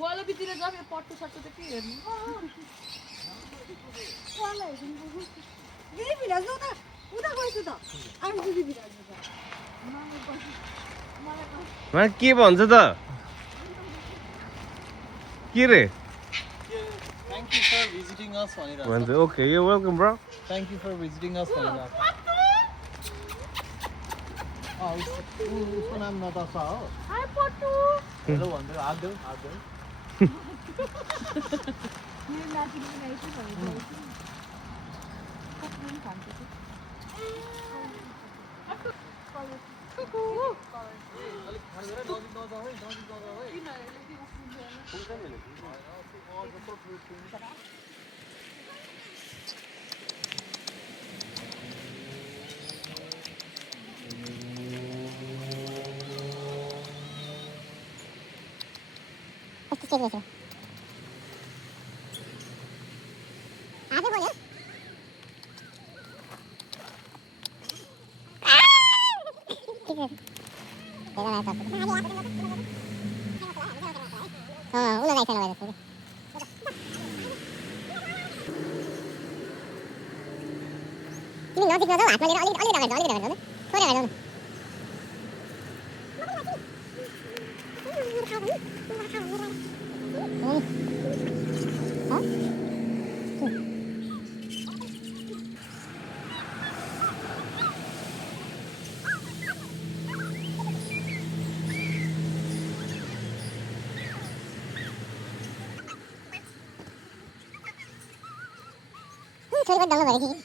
वालतिर जा मेरो पट्टु सट्टु त के हेर्नु दिदी भिराज न उता उता गएछु त आइम दिदी भिराज मा के भन्छ त के रे thank you for visiting us भनेर भन्छ okay you welcome bro thank you for visiting us भनेर उसको नाम नतासा हो हाय पट्टु हेलो भन्दै हात देऊ मेरो नाति बनाइछु भनेको तिमी नजिक नजाऊ हातमा लिएर अलिकति अगाडि जाऊ थोरै अगाडि जाऊ छोरी पनि डल्लो भयो कि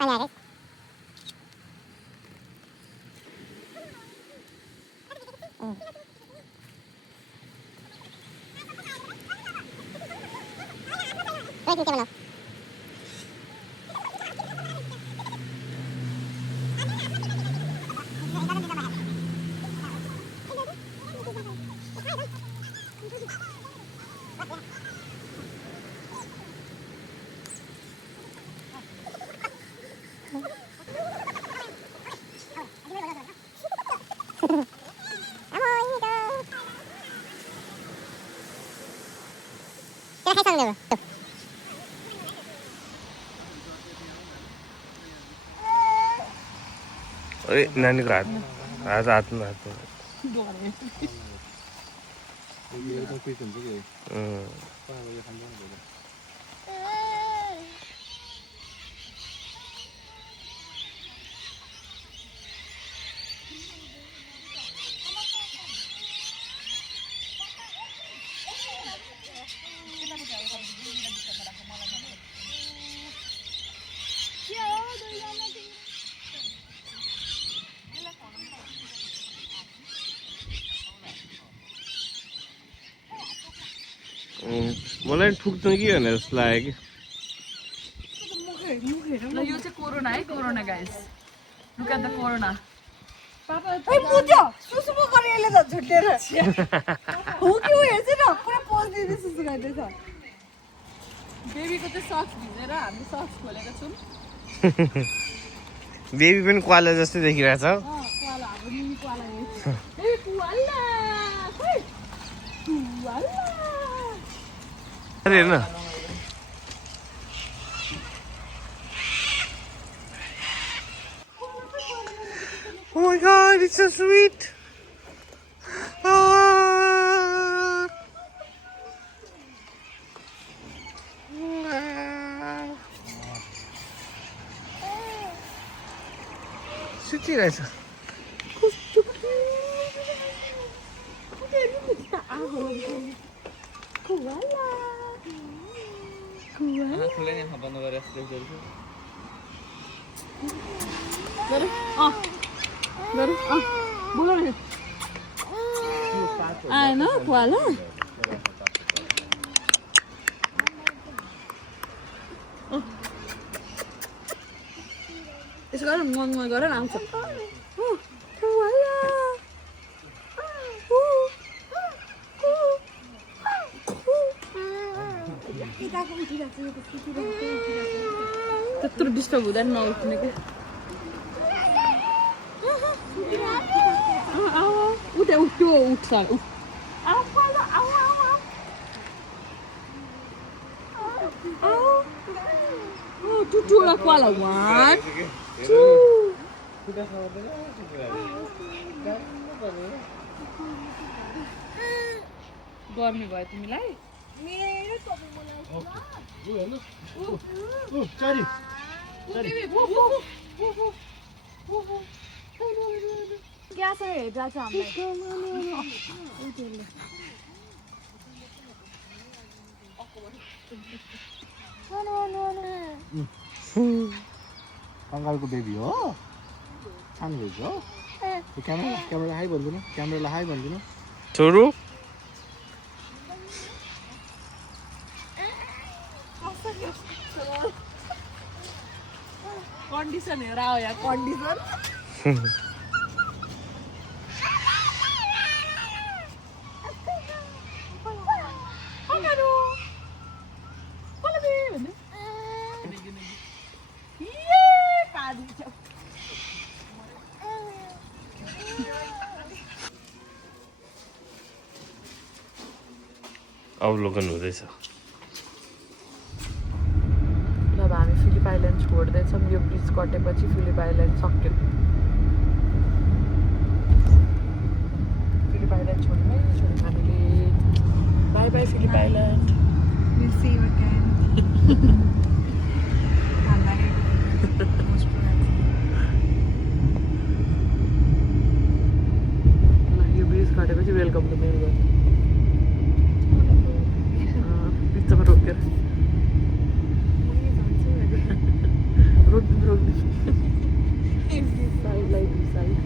Allá, Wait, ¿qué malo? Kaya kayo saan naman? अरे नानीको हात हात हातमा हात क्विक हुन्छ कि मलाई ठुक्छ कि भनेर जस्तो लाग्यो कि ल यो चाहिँ कोरोना है corona guys look at the corona ओइ पुज्यो सुसुमो गरे यसले त झुटेर हो कि हो हेर्छ न पुरा पोज दिँदै सुसु गर्दैछ बेबीको चाहिँ सक्स भिजेर हामीले सक्स खोलेको छौँ बेबी पनि क्वाला जस्तै देखिरहेछ क्वाला हाम्रो मिनी क्वाला ए क्वाला क्वाला अरे हेर्न Oh my god, it's so sweet. सुतिरहेछ आएन खुवाला यसो गर मन गर न आउँछ त्यत्रो डिस्टर्ब हुँदैन नउठ्ने कि उठ्यो उठ्यो उठ्छ टुटुवटा कोला 1 2 गर्मी भयो तिमीलाई चारी ग्याससँग हेरिरहेको छ हामीलाई कङ्गालको बेबी हो सानो बेबी हो क्यामेरा हाई भनिदिनु क्यामेरालाई हाई भनिदिनु छोरो कन्डिसन हेर आयो यहाँ कन्डिसन अवलोकन हुँदैछ अब हामी फिलिप आइल्यान्ड छोड्दैछौँ यो ब्रिज कटेपछि फिलिप आइल्यान्ड सक्यो फिलिप आइल्यान्ड छोड्यौँ हामीले bye bye Phillip island We'll see you again. यो ब्रिज कटेपछि वेलकम टु मेलबर्न बिचमा रोकेर रोक्नु साइडलाई side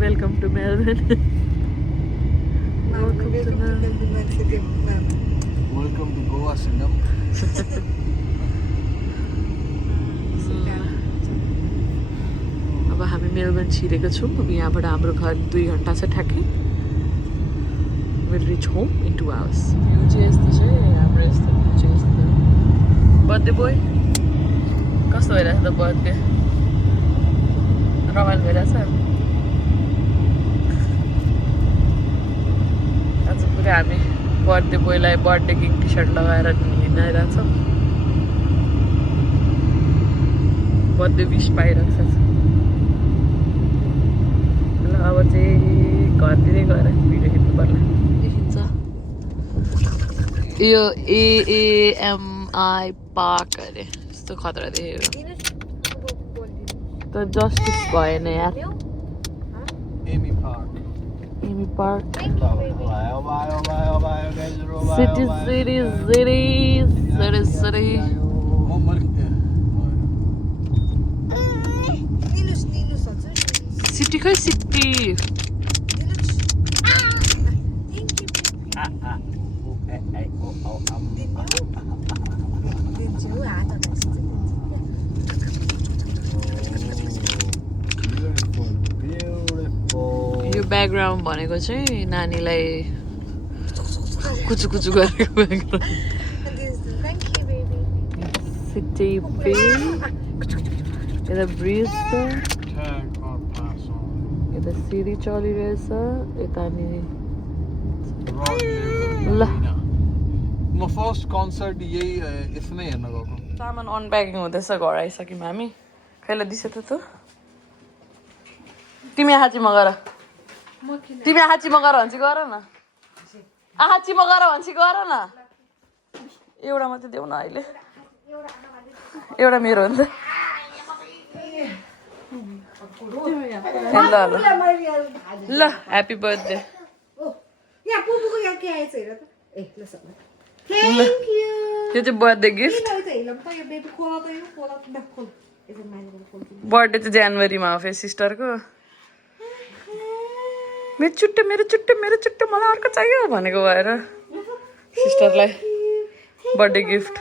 welcome to Melbourne welcome to Goa Singham अब हामी मेलबर्न छिरेको छौँ अब यहाँबाट हाम्रो घर 2 घन्टा छ ठ्याक्कै will rich home in 2 hours view चाहिँ यस्तो छ हाम्रो यस्तो भ्यू चाहिँ यस्तो बर्थडे बोय कस्तो भइरहेछ त बर्थडे रमाइलो भइरहेछ आज पुरा हामी बर्थडे बोयलाई बर्थडे गिफ्ट टी सर्ट लगाएर हिँडाइरहेछौँ बर्थडे विस पाइरहेको छ ल अब चाहिँ घरतिरै गएर भिडियो खिच्नु पर्ला देखिन्छ यो AAMI पार्क अरे यस्तो खतरा देखेको त जस्टिस भएन यार Amy park Amy park city city city खै सिटी यो ब्याकग्राउन्ड भनेको चाहिँ नानीलाई कुचु कुचु गरेको ब्याकग्राउन्ड सिटी यता ब्रिज छ यता सिडी चलिरहेछ यतानिर ल म फर्स्ट कन्सर्ट यही यसमै हेर्न गएको सामान अनप्याकिङ हुँदैछ घर आइसक्यौँ हामी कहिले दिसे त तिमी हाचीमा गर तिमी हाचीमा गर भन्छ गर न हाचीमा गर भन्छ गर न एउटा मात्रै देऊ न अहिले एउटा मेरो हो नि त ल ल ल ह्याप्पी बर्थडे यहाँ पुपुको यहाँ के आएछ हेर त ए ल सबै थ्याङ्क यू यो चाहिँ बर्थडे गिफ्ट ल त हेरौँ त यो बेबी खोला त यो खोला त खोल यसो मानेर खोल बर्थडे चाहिँ जनवरीमा हो फेरि सिस्टरको मेरो चुट्टे मलाई अर्को चाहियो भनेको भएर सिस्टरलाई बर्थडे गिफ्ट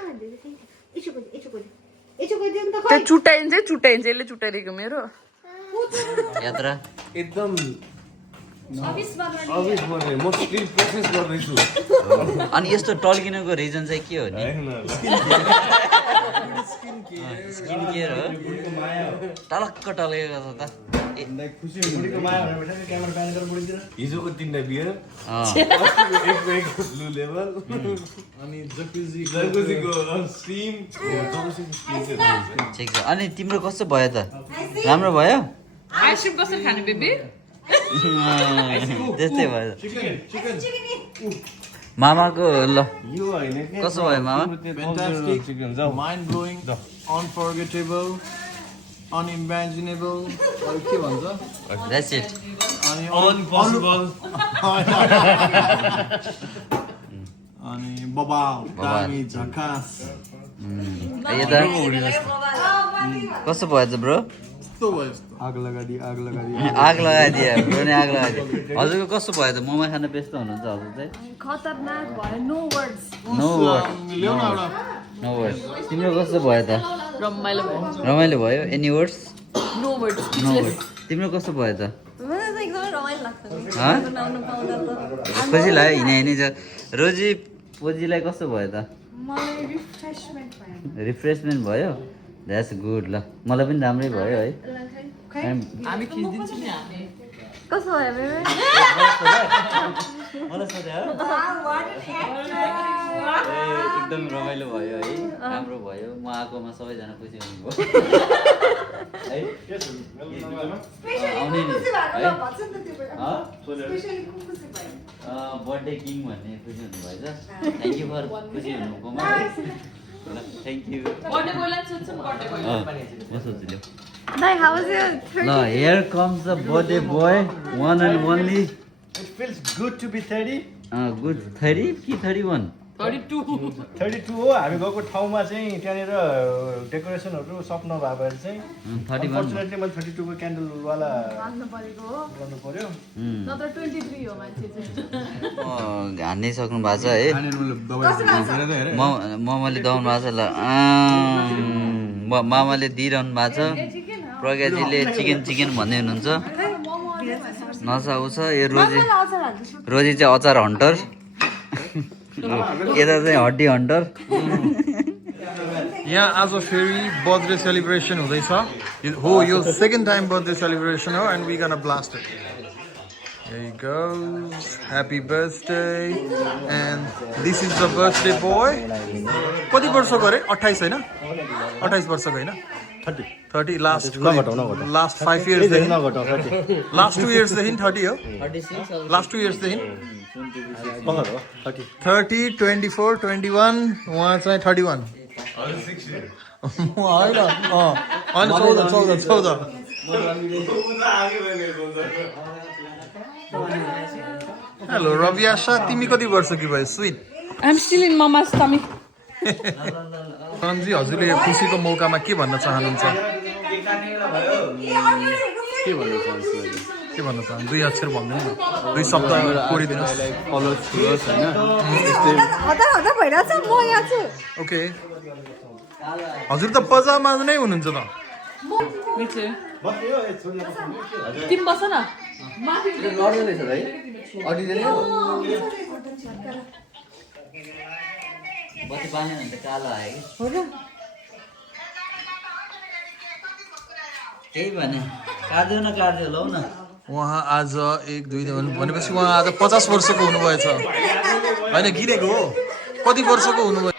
त्यो चुटाइन्छ यसले चुटाइदिएको मेरो यात्रा एकदम म स्टिल प्रोसेस गर्दैछु अनि यस्तो टल्किनुको रिजन चाहिँ के हो नि स्किन केयर हो टलक्क टल्केको छ त हिजोको 3टा बियर ब्लू लेभल अनि जकुजीको स्टिम ठिक छ अनि तिम्रो कस्तो भयो त राम्रो भयो आइसक्रिम कसरी खाने बेबी त्यस्तै भयो मामाको ल यो हैन के कस्तो भयो मामा Fantastic, mind-blowing, unforgettable, unimaginable, अरू के भन्छ द्याट्स इट अनि अनपोसिबल अनि बबाल दामी झकास यता कस्तो भयो त ब्रो यस्तो भयो यस्तो आग लगाइदिए आग लगाइदिए ब्रो नै आग लगाइदिए हजुरको कस्तो भयो त मोमो खान व्यस्त हुनुहुन्छ हजुर चाहिँ खतरनाक भयो नो वर्ड्स नो वर्ड ल्याउ न एउटा नो वर्ड तिम्रो कस्तो भयो त रमाइलो भयो रमाइलो भयो any words no words no word तिम्रो कस्तो भयो त मलाई त एकदमै रमाइलो लाग्छ हाँ? बनाउनु पाउँदा त खुसी लाग्यो हिँडी छ रोजी पोजीलाई कस्तो भयो त मलाई रिफ्रेसमेन्ट भयो रिफ्रेसमेन्ट भयो द्याट्स गुड ल मलाई पनि राम्रै भयो है हामी खिचिदिन्छौँ नि हामी कस्तो भयो बेबी मलाई सोध्यो एकदम रमाइलो भयो है राम्रो भयो म आएकोमा सबैजना खुसी हुनुभयो है आउने नि है बर्थडे किङ भन्ने खुसी हुनुभएछ थ्याङ्क यू फर खुसी हुनुकोमा थ्याङ्क यू बर्थडे बोइला सोध्छौँ बर्थडे बोइला म सोध्छु ल्याउ दाइ हाउ वाज योर ल here comes the birthday boy one and only it feels good to be 30 good 30 कि 31 32 हो हामी गएको ठाउँमा चाहिँ त्यहाँनिर डेकोरेसनहरू सप नभए भएर चाहिँ 31 अनफर्चुनेटली मैले 32 को क्यान्डलवाला माग्नु परेको हो गर्नु पर्यो नत्र 23 हो मान्छे चाहिँ हान्नै सक्नु भएको छ है मामाले दबाउनु भएको छ ल मामाले दिइरहनु भएको छ प्रज्ञाजीले चिकन भन्दै हुनुहुन्छ नसाउँछ यो रोजी चाहिँ अचार हन्टर यता चाहिँ हड्डी हन्टर यहाँ आज फेरि बर्थडे सेलिब्रेसन हुँदैछ हो यो सेकेन्ड टाइम बर्थडे सेलिब्रेसन हो and we gonna blast it There he goes. Happy birthday. And this is the birthday boy. कति वर्षको अरे 28 हैन 28 वर्षको हैन 30 लास्ट 5 इयर्स लास्ट 2 इयर्स देखि 30 हो लास्ट 2 इयर्स देखि 30 24 21 उहाँ चाहिँ 31 होइन होइन 14 हेलो रवि आशा तिमी कति वर्षकी भयो sweet I'm still in mama's tummy. Karanji हजुरले यो खुसीको मौकामा के भन्न चाहनुहुन्छ के भन्न चाहनुहुन्छ 2 अक्षर भन्दिनु 2 शब्द कोडिदिनुहोस् हतार भइरहेछ म यहाँ छु ओके हजुर त पजामा नै हुनुहुन्छ त Me too. तिमी बस न बत्ती बाल्ने भने त कालो आयो कि केही भने काट्दियो न लौ न उहाँ आज 1 2 भनेपछि उहाँ आज 50 वर्षको हुनुभएछ होइन गिरेको हो कति वर्षको हुनुभयो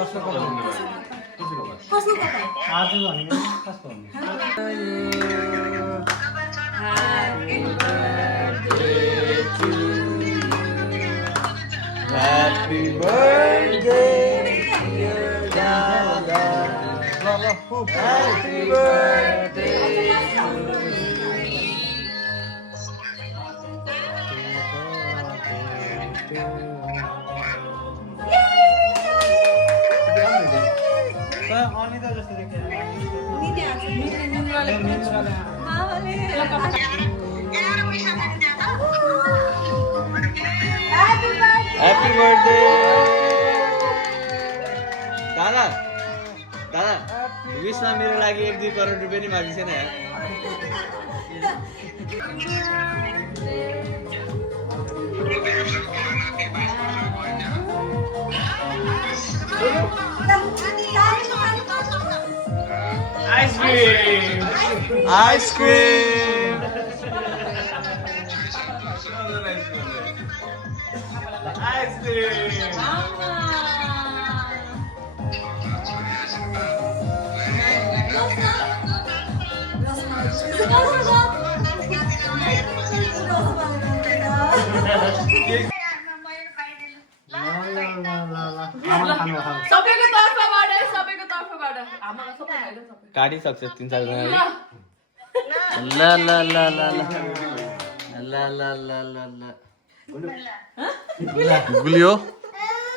कसको कपाल कसको कपाल आजको भनेको कसको भन्ने Happy birthday, dear Dada. Happy birthday. Anita जस्तो देखियो Happy birthday. दादा दादा विशमा मेरो लागि 1-2 करोड रुपैयाँ नि माग्छ छैन यार Ice cream. सबैको तर्फबाट आमालाई सबै खाइदिनु सबै काटिसक्छ 3-4 जनाले ल ल ल ल ल ल ल ल ल गुलियो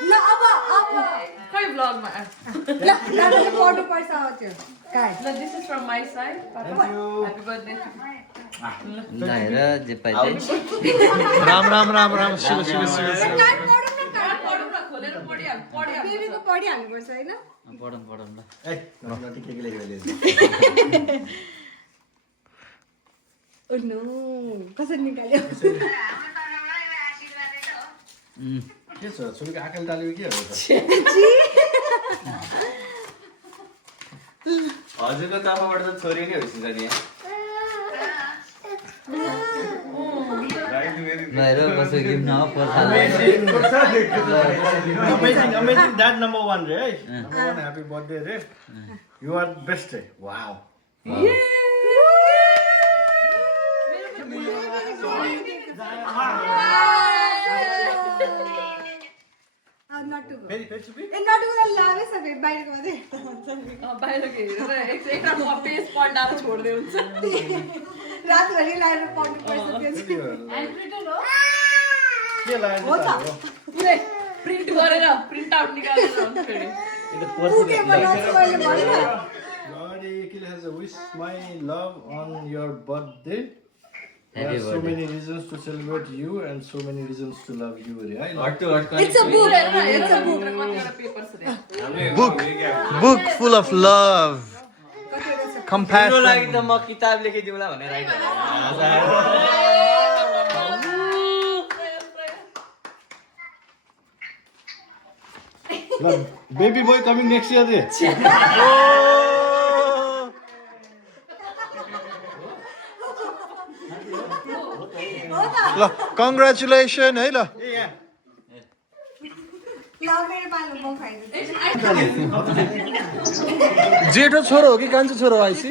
ल अब खै भ्लगमा ल दादाले पढ्नु पर्छ त्यो काय ल this is from my side happy birthday ल हेर जे पाइले राम राम राम राम शिव शिव शिव कार्ड पढौँ न कार्ड पढौँ न खोलेर पढिहाल्नु बेबीको पढिहाल्नु पर्छ हैन पढौँ ल ओ नो कसरी निकाल्यो के छ छोरीको आकल तालियो के हो त हजुरको तर्फबाट त छोरी नै होइछ नि ल हेर कसो गिफ्ट न अमेजिङ दैट नम्बर 1 रे है नम्बर 1 ह्यापी बर्थडे रे यु आर बेस्ट रे वाओ फेरि चुपी ए नटुको लावे सबै बाहिरको मात्रै बाहिरको हेरेर एकराको पेज पढ्दा छोड्दै हुन्छ रातभरि लाएर पढ्नु पर्छ त्यो के लाग्यो हो त पुरै प्रिन्ट गरेर प्रिन्ट आउट निकालेर हुन्छ फेरि के बनाउँछु मैले भने God Ekil has a wish my love on your birthday. There Happy are so birthday. many reasons to celebrate you and so many reasons to love you. Right? It's a book. It's a book. Papers Book full of love, तिम्रो compassion. लागि त म किताब लेखिदिउँला भनेर आइदिनु Baby boy coming next year. ल congratulations है ल ल मेरो पालो म खाइदिन्छु जेठो छोरो हो कि कान्छो छोरो आइसी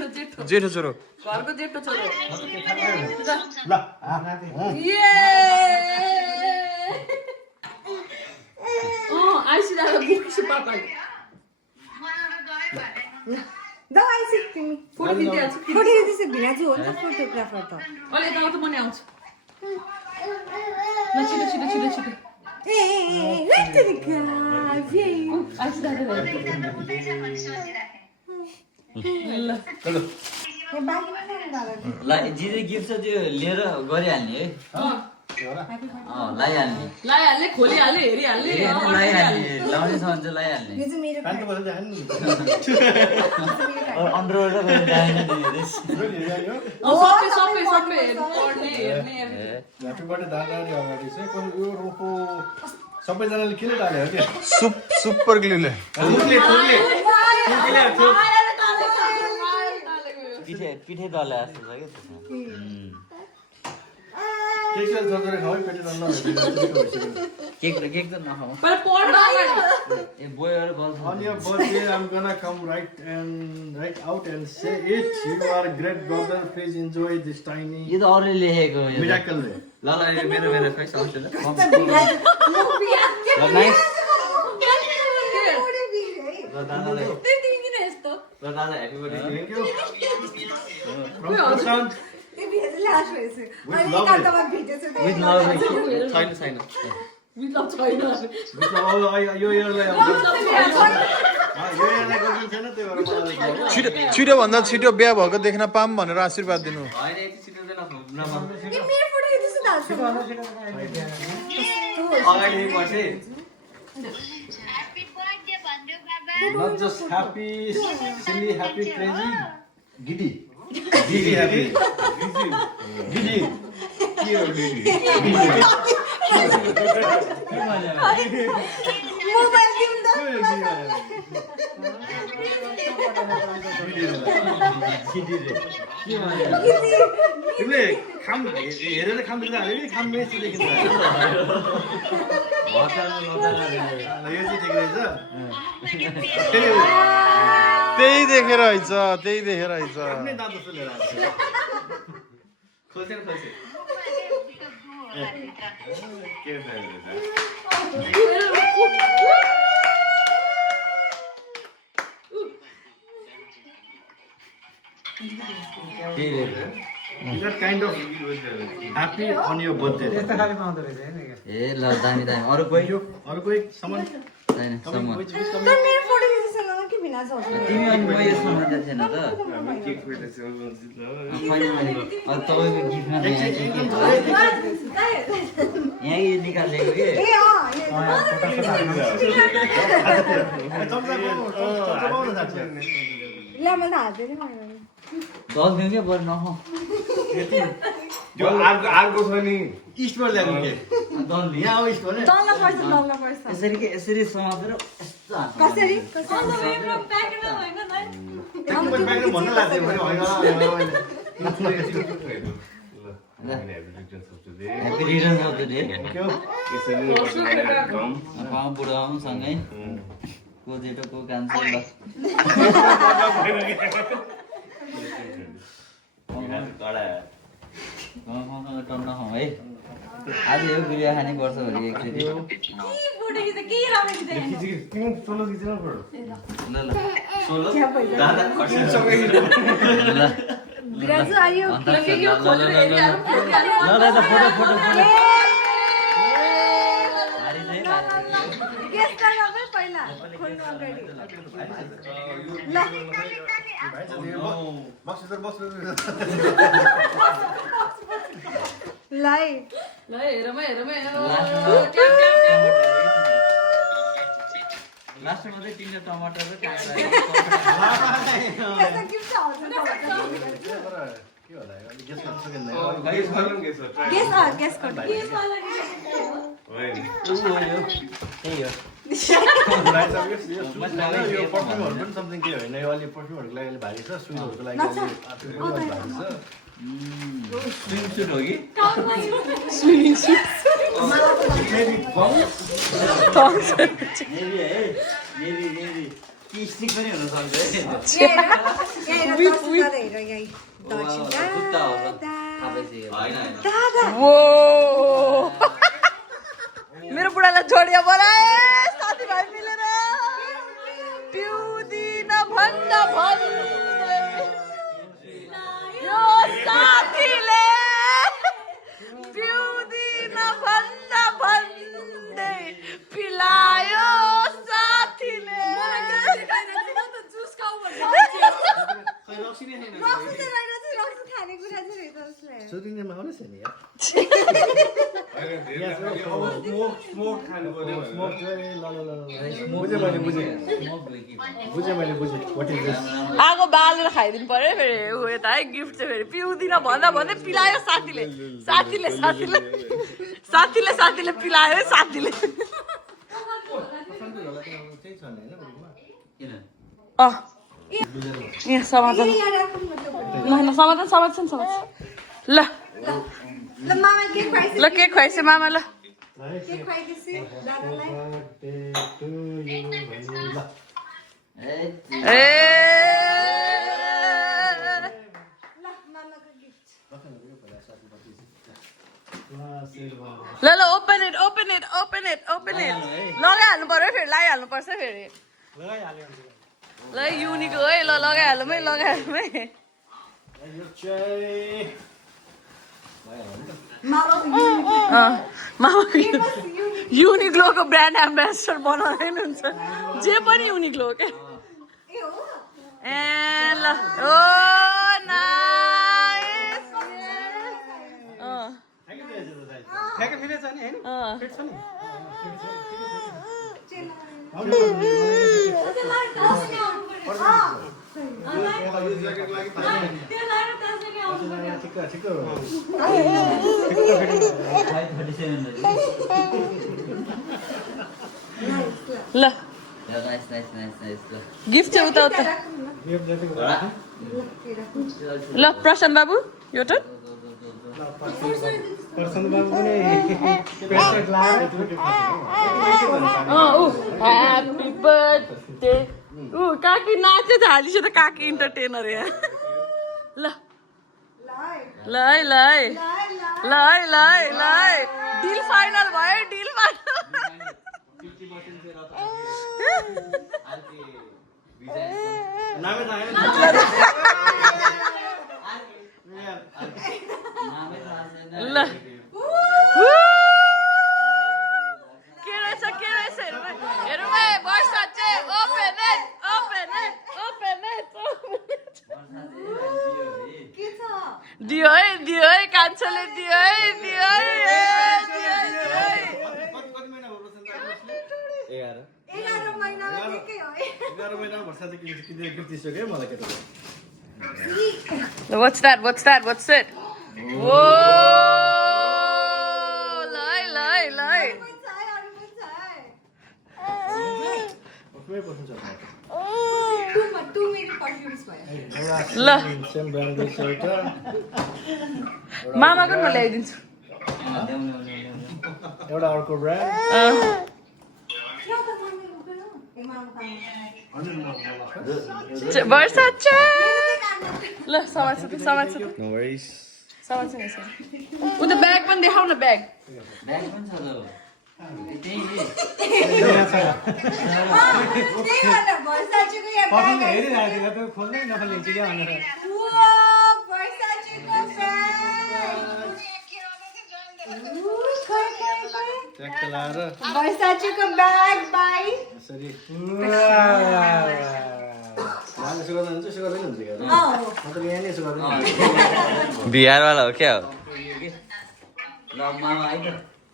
जेठो छोरो घरको जेठो छोरो आइसी दादा बुक्स पापाले दवाई सिक तिमी फोटो खिचिहाल्छु फोटो खिच्दैछ भिनाजु हो नि त फोटोग्राफर त अहिले यता त म नि आउँछु ल छिटो छिटो छिटो छिटो ए लेट्रिका आइसी दादा ल ए बाँकी पनि दादा ल जे जे गिफ्ट छ त्यो लिएर गरिहाल्ने है लाइहाल्ने लाइहाल्ने खोलिहाल्ने हेरिहाल्ने लाइहाल्ने लाउनेसम्म चाहिँ लाइहाल्ने यो चाहिँ मेरो Pant बसेर जानु नि अन्डरवेयर र दाहिने दिने सबै सबै सबै पढ्ने हेर्ने ह्यापी बर्थडे दादाले अगाडि चाहिँ कसो यो रोको सबैजनाले किन टाल्यो क्या सुपर ग्लुले पिठे पिठे दला जस्तो छ क्या त्यसमा केक चाहिँ छोडेर खाऊ पेट रन्न केक त नखाऊ पर पढ्न अगाडि ए बोयहरू गर्छ On your birthday, I'm gonna come right out and say it. You are a great brother. Please enjoy this tiny यो त अरूले लेखेको हो यो त। miracle. ल यो मेरो खै साउँछ ल नाइस ल दादालाई ल दादा happy birthday Thank you. From Prashant. With love छैन छैन विलभ छैन यो yearलाई अब यो yearलाई गर्नु छैन त्यही भएर मलाई छिटो भन्दा छिटो बिहा भएको देख्न पाऊँ भनेर आशीर्वाद दिनु होइन यति छिटो चाहिँ नभन्नु अगाडि पर्छ है not just happy, silly, happy, crazy, giddy. Giddy happy. Giddy. तिमीले खाम हेरेर खाम देख्दा अरे खाम मेची देखिन्छ यो चाहिँ ठिक रहेछ त्यही देखेर हैछ त्यही देखेर हैछ आफ्नै दाँत जस्तो लिएर आएको खोसेर खोसे You got kind of happy on your birthday. ए ल दामी दामी अरू कोही अरू कोही सामान छैन सम्म which coming? तिमी अनि म यसमा मात्र छैन त फाइनली अब तपाईँको गिफ्टमा त यहाँ यो निकालेको कि दस दिउँ क्या बरु नखाउँ यो अर्को छ नि इस्टबाट ल्याएको के दस दिउँ यहाँ हो इस्टबाट यसरी के यसरी समातेर यस्तो ब्यागले भन्न लाग्थ्यो भने happy returns of the day क्यों पाउँ बुढो आउँसँगै को जेठो को कान्छ ल टन्न खाउँ है आज यो गुलिया खाने वर्ष भरि एकचोटि सोलो खिच्नु पर्यो ल ल सोलो दादा खर्सिनसँगै ल फोटो फोटो फोटो लास्टमा चाहिँ तिनवटा टमाटर र काँक्रा के होला अलिक गेस गर्न सकिँदैन त्यही हो यो पर्फ्युमहरू पनि समथिङ के होइन यो अलि पर्फ्युमहरूको लागि अलि भारी छ सुइजहरूको लागि अलि भारी छ स्विम सुट हो कि नेभी है नेभी नेभी कि स्टिक पनि हुनसक्छ है जुत्ता हो थाहा पाइसक्यो होइन वो मेरो बुढालाई जोडिया बनाए साथीभाइ मिलेर पिउँदिन भन्दा भन्दै यो साथीले पिउँदिन भन्दा भन्दै पिलायो साथीले सुटिङमा आउनुहोस् नि यार आगो बालेर खाइदिनु पर्यो फेरि ऊ यता है गिफ्ट चाहिँ फेरि पिउँदिन भन्दा भन्दै पिलायो साथीले साथीले साथीले साथीले साथीले पिलायो साथीले यहाँ समाधान ल समाधान समाधान समाधान ल ल मामा के खुवाइस ल केक खुवाइछ मामा ल के खुवाइदिसी दादालाई ए ल मामाको गिफ्ट ल ल ओपन इट लगाइहाल्नु पर्यो फेरि लगाइहाल्नु पर्छ फेरि ल युनिक हो है ल लगाइहालौँ है यो चाहिँ मामाको युनिक्लोको ब्रान्ड एम्बेसडर बनाउँदै हुन्छ जे पनि युनिक्लो हो क्या ए ल ओ नाइस ठ्याक्कै फेरि छ नि हैन पेट छ नि ठिक ल Nice. गिफ्ट चाहिँ उता ल प्रशान्त बाबु यो टर्न ह्याप्पी बर्थडे काकी नाच्यो थालिस त काकी इन्टरटेनर यहाँ ल डिल फाइनल भयो डिल फाइनल ल के रहेछ हेरौँ है वर्षा चाहिँ ओपन इट दियो है कान्छोले दियो है 11 महिनामा के हो 11 महिनामा वर्षा चाहिँ गिफ्ट दिइसक्यो मलाई के त What's that? Whoa! Lie. Two minute perfumes भयो ल सेम ब्रान्डको सर्ट मामाको पनि म ल्याइदिन्छु एउटा अर्को ब्रान्ड वर्षा ल समाज नो वरिज उता ब्याग पनि देखाउ न ब्याग पसन्द हेरिरहेको थियो खोल्दै नखोलिन्छ क्या भनेर ट्याक्क लाएर वर्षाचीको ब्याग बाई यसरी यसो गर्दा हुन्छ यसो गर्दैन हुन्छ क्या म त यहाँ नै यसो गर्दैन बिहारवाला हो क्या हो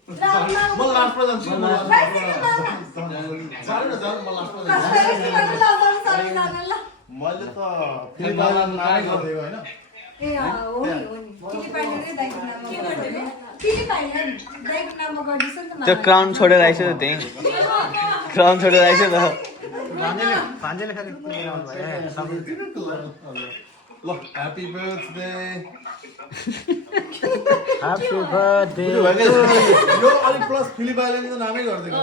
म लास्टमा जान्छु मैले त फिल्ममा नामै गर्दै होइन ए हो नि फिलिपाइनले दाइको नाममा गर्दैछ नि त त्यो क्राउन छोडेर आइसक्यो त्यही क्राउन छोडेर आइसक्यो त भान्जेले फेरि ल ह्यापी बर्थडे ह्यापी बर्थडे यो अलिक प्लस फिलिप आइल्यान्डको नामै गरिदिएको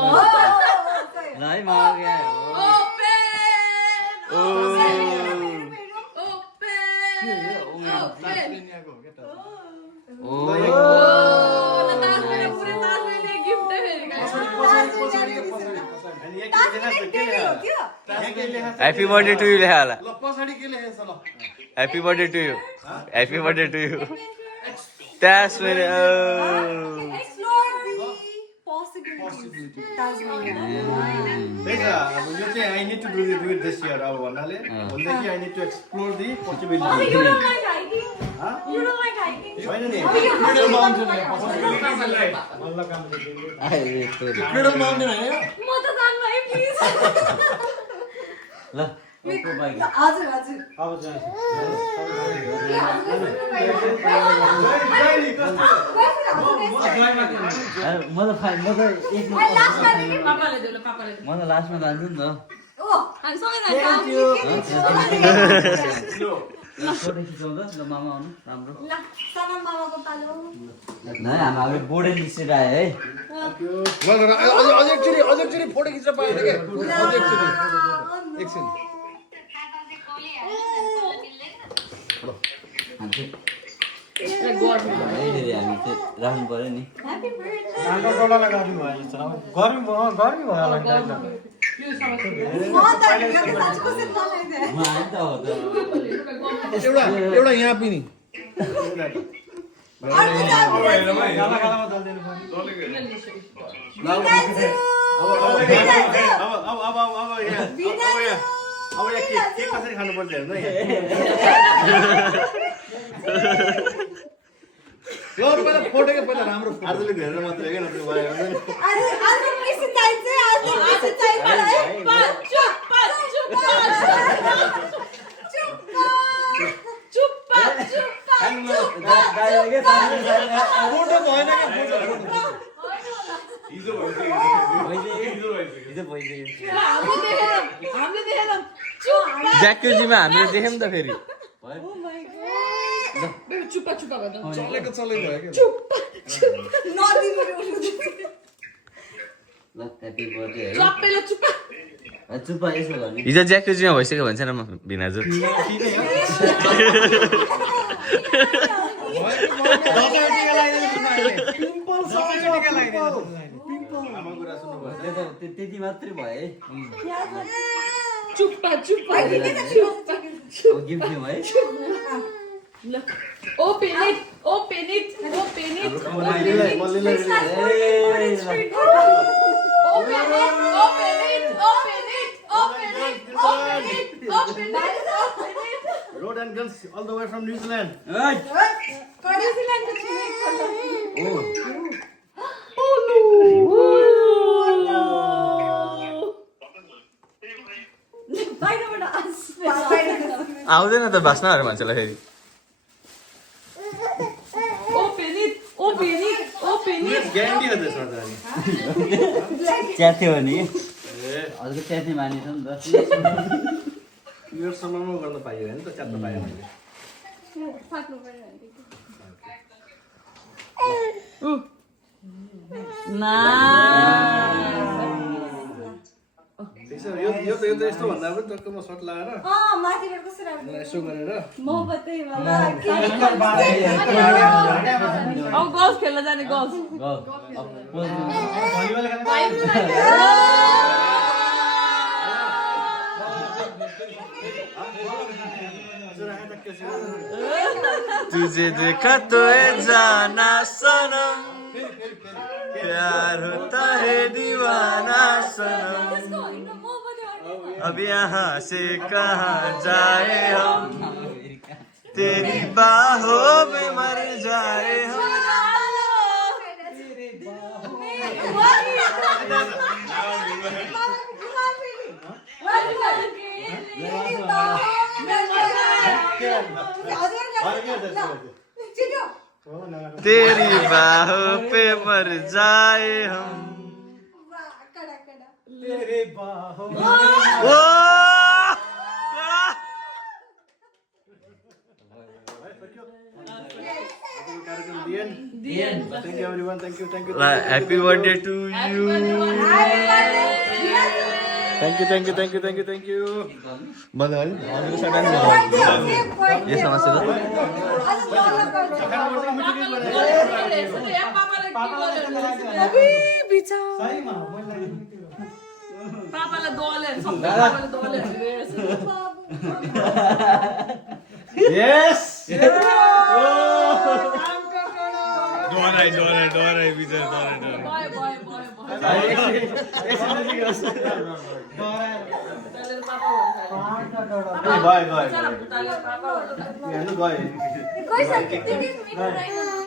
ह्याप्पी बर्थडे टु यु लेखा होला ल पछाडि के लेखेछ ल ह्याप्पी बर्थडे टु यु त्यस मैले अब यो चाहिँ I need to do it this year अब भन्नाले भनेदेखि I need to explore the possibility होइन नि क्रिडल माउन्टेन क्रिडल माउन्टेन होइन म त जान्नु है प्लिज ल हजुर अब चाहिँ म त लास्टमा जान्छु नि त ओ हामी सँगै जान्छौँ फोटो खिचाउँदा ल मामा आउनु राम्रो ल साना मामाको पालो न हाम्रो बोर्डै निस्केर आयो है अझ एकचोटि फोटो खिच्न पाएन क्या अझ एकचोटि एकछिन हामी चाहिँ राख्नु पर्यो नि ह्यापी बर्थडे हाम्रो डोलालाई गर्मी भयो जस्तो गर्मी भयो होला नि म त हेर्नु साँच्चै कसरी बनाइदिए म आएँ त हो त एउटा यहाँ पनि अर्को जाऊ गालामा दल्दैन अब यहाँ के कसरी खानुपर्छ हेर्नु है ल पहिला फोटो पहिला राम्रो आजले हेरेर मात्रै हेर्न नत्र भयो आज मिसी चाहिन्छ आज मिसी चाहिन्छ फोटो भएन क्या ज्याक्युजीमा हामीले देख्यौँ त फेरि चुप्पा चुप्पा गर्नु चलेको चलै भयो क्या ल ह्याप्पी बर्थडे है चप्पेले चुप्पा चुप्पा यसो गर्ने हिजो ज्याक्युजीमा भइसक्यो भन्छ न म भिनाजु त्यति मात्रै भयो है चुप्पा चुप्पा अब गिफ्ट दिउँ है Open it, open it, open it. Open it, open it, open it. Road and guns all the way from New Zealand आउँदैन त भाषणहरू मान्छेलाई फेरि Open it, open it, open it. Guarantee हो त्यसमा त च्याथ्यो भने हजुरको च्याथ्ने मानिस हो नि त यो समयमा गर्न पाइयो होइन त च्यात्न पाएँ मैले ठिक छ यो त यस्तो भन्दा पनि टक्कमा सर्ट लगाएर माथिबाट कसरी आउने यसो गरेर मोहब्बतै वाला अब golf खेल्न जाने golf. तुझे देखा तो ये जाना सनम प्यार होता है दीवाना सनम अब यहाँ से कहाँ जाए हम तेरी बाहों में मर जाए हम तेरी बाहों पे मर जाए हम तेरे बाहों ओ thank you everyone thank you happy birthday to you thank you बधाई ये समस्या सहीमा मैले पापालाई दोले सबैले दोले यस डराई बिचार डराई बाय बाय बाय गयो पापा कोही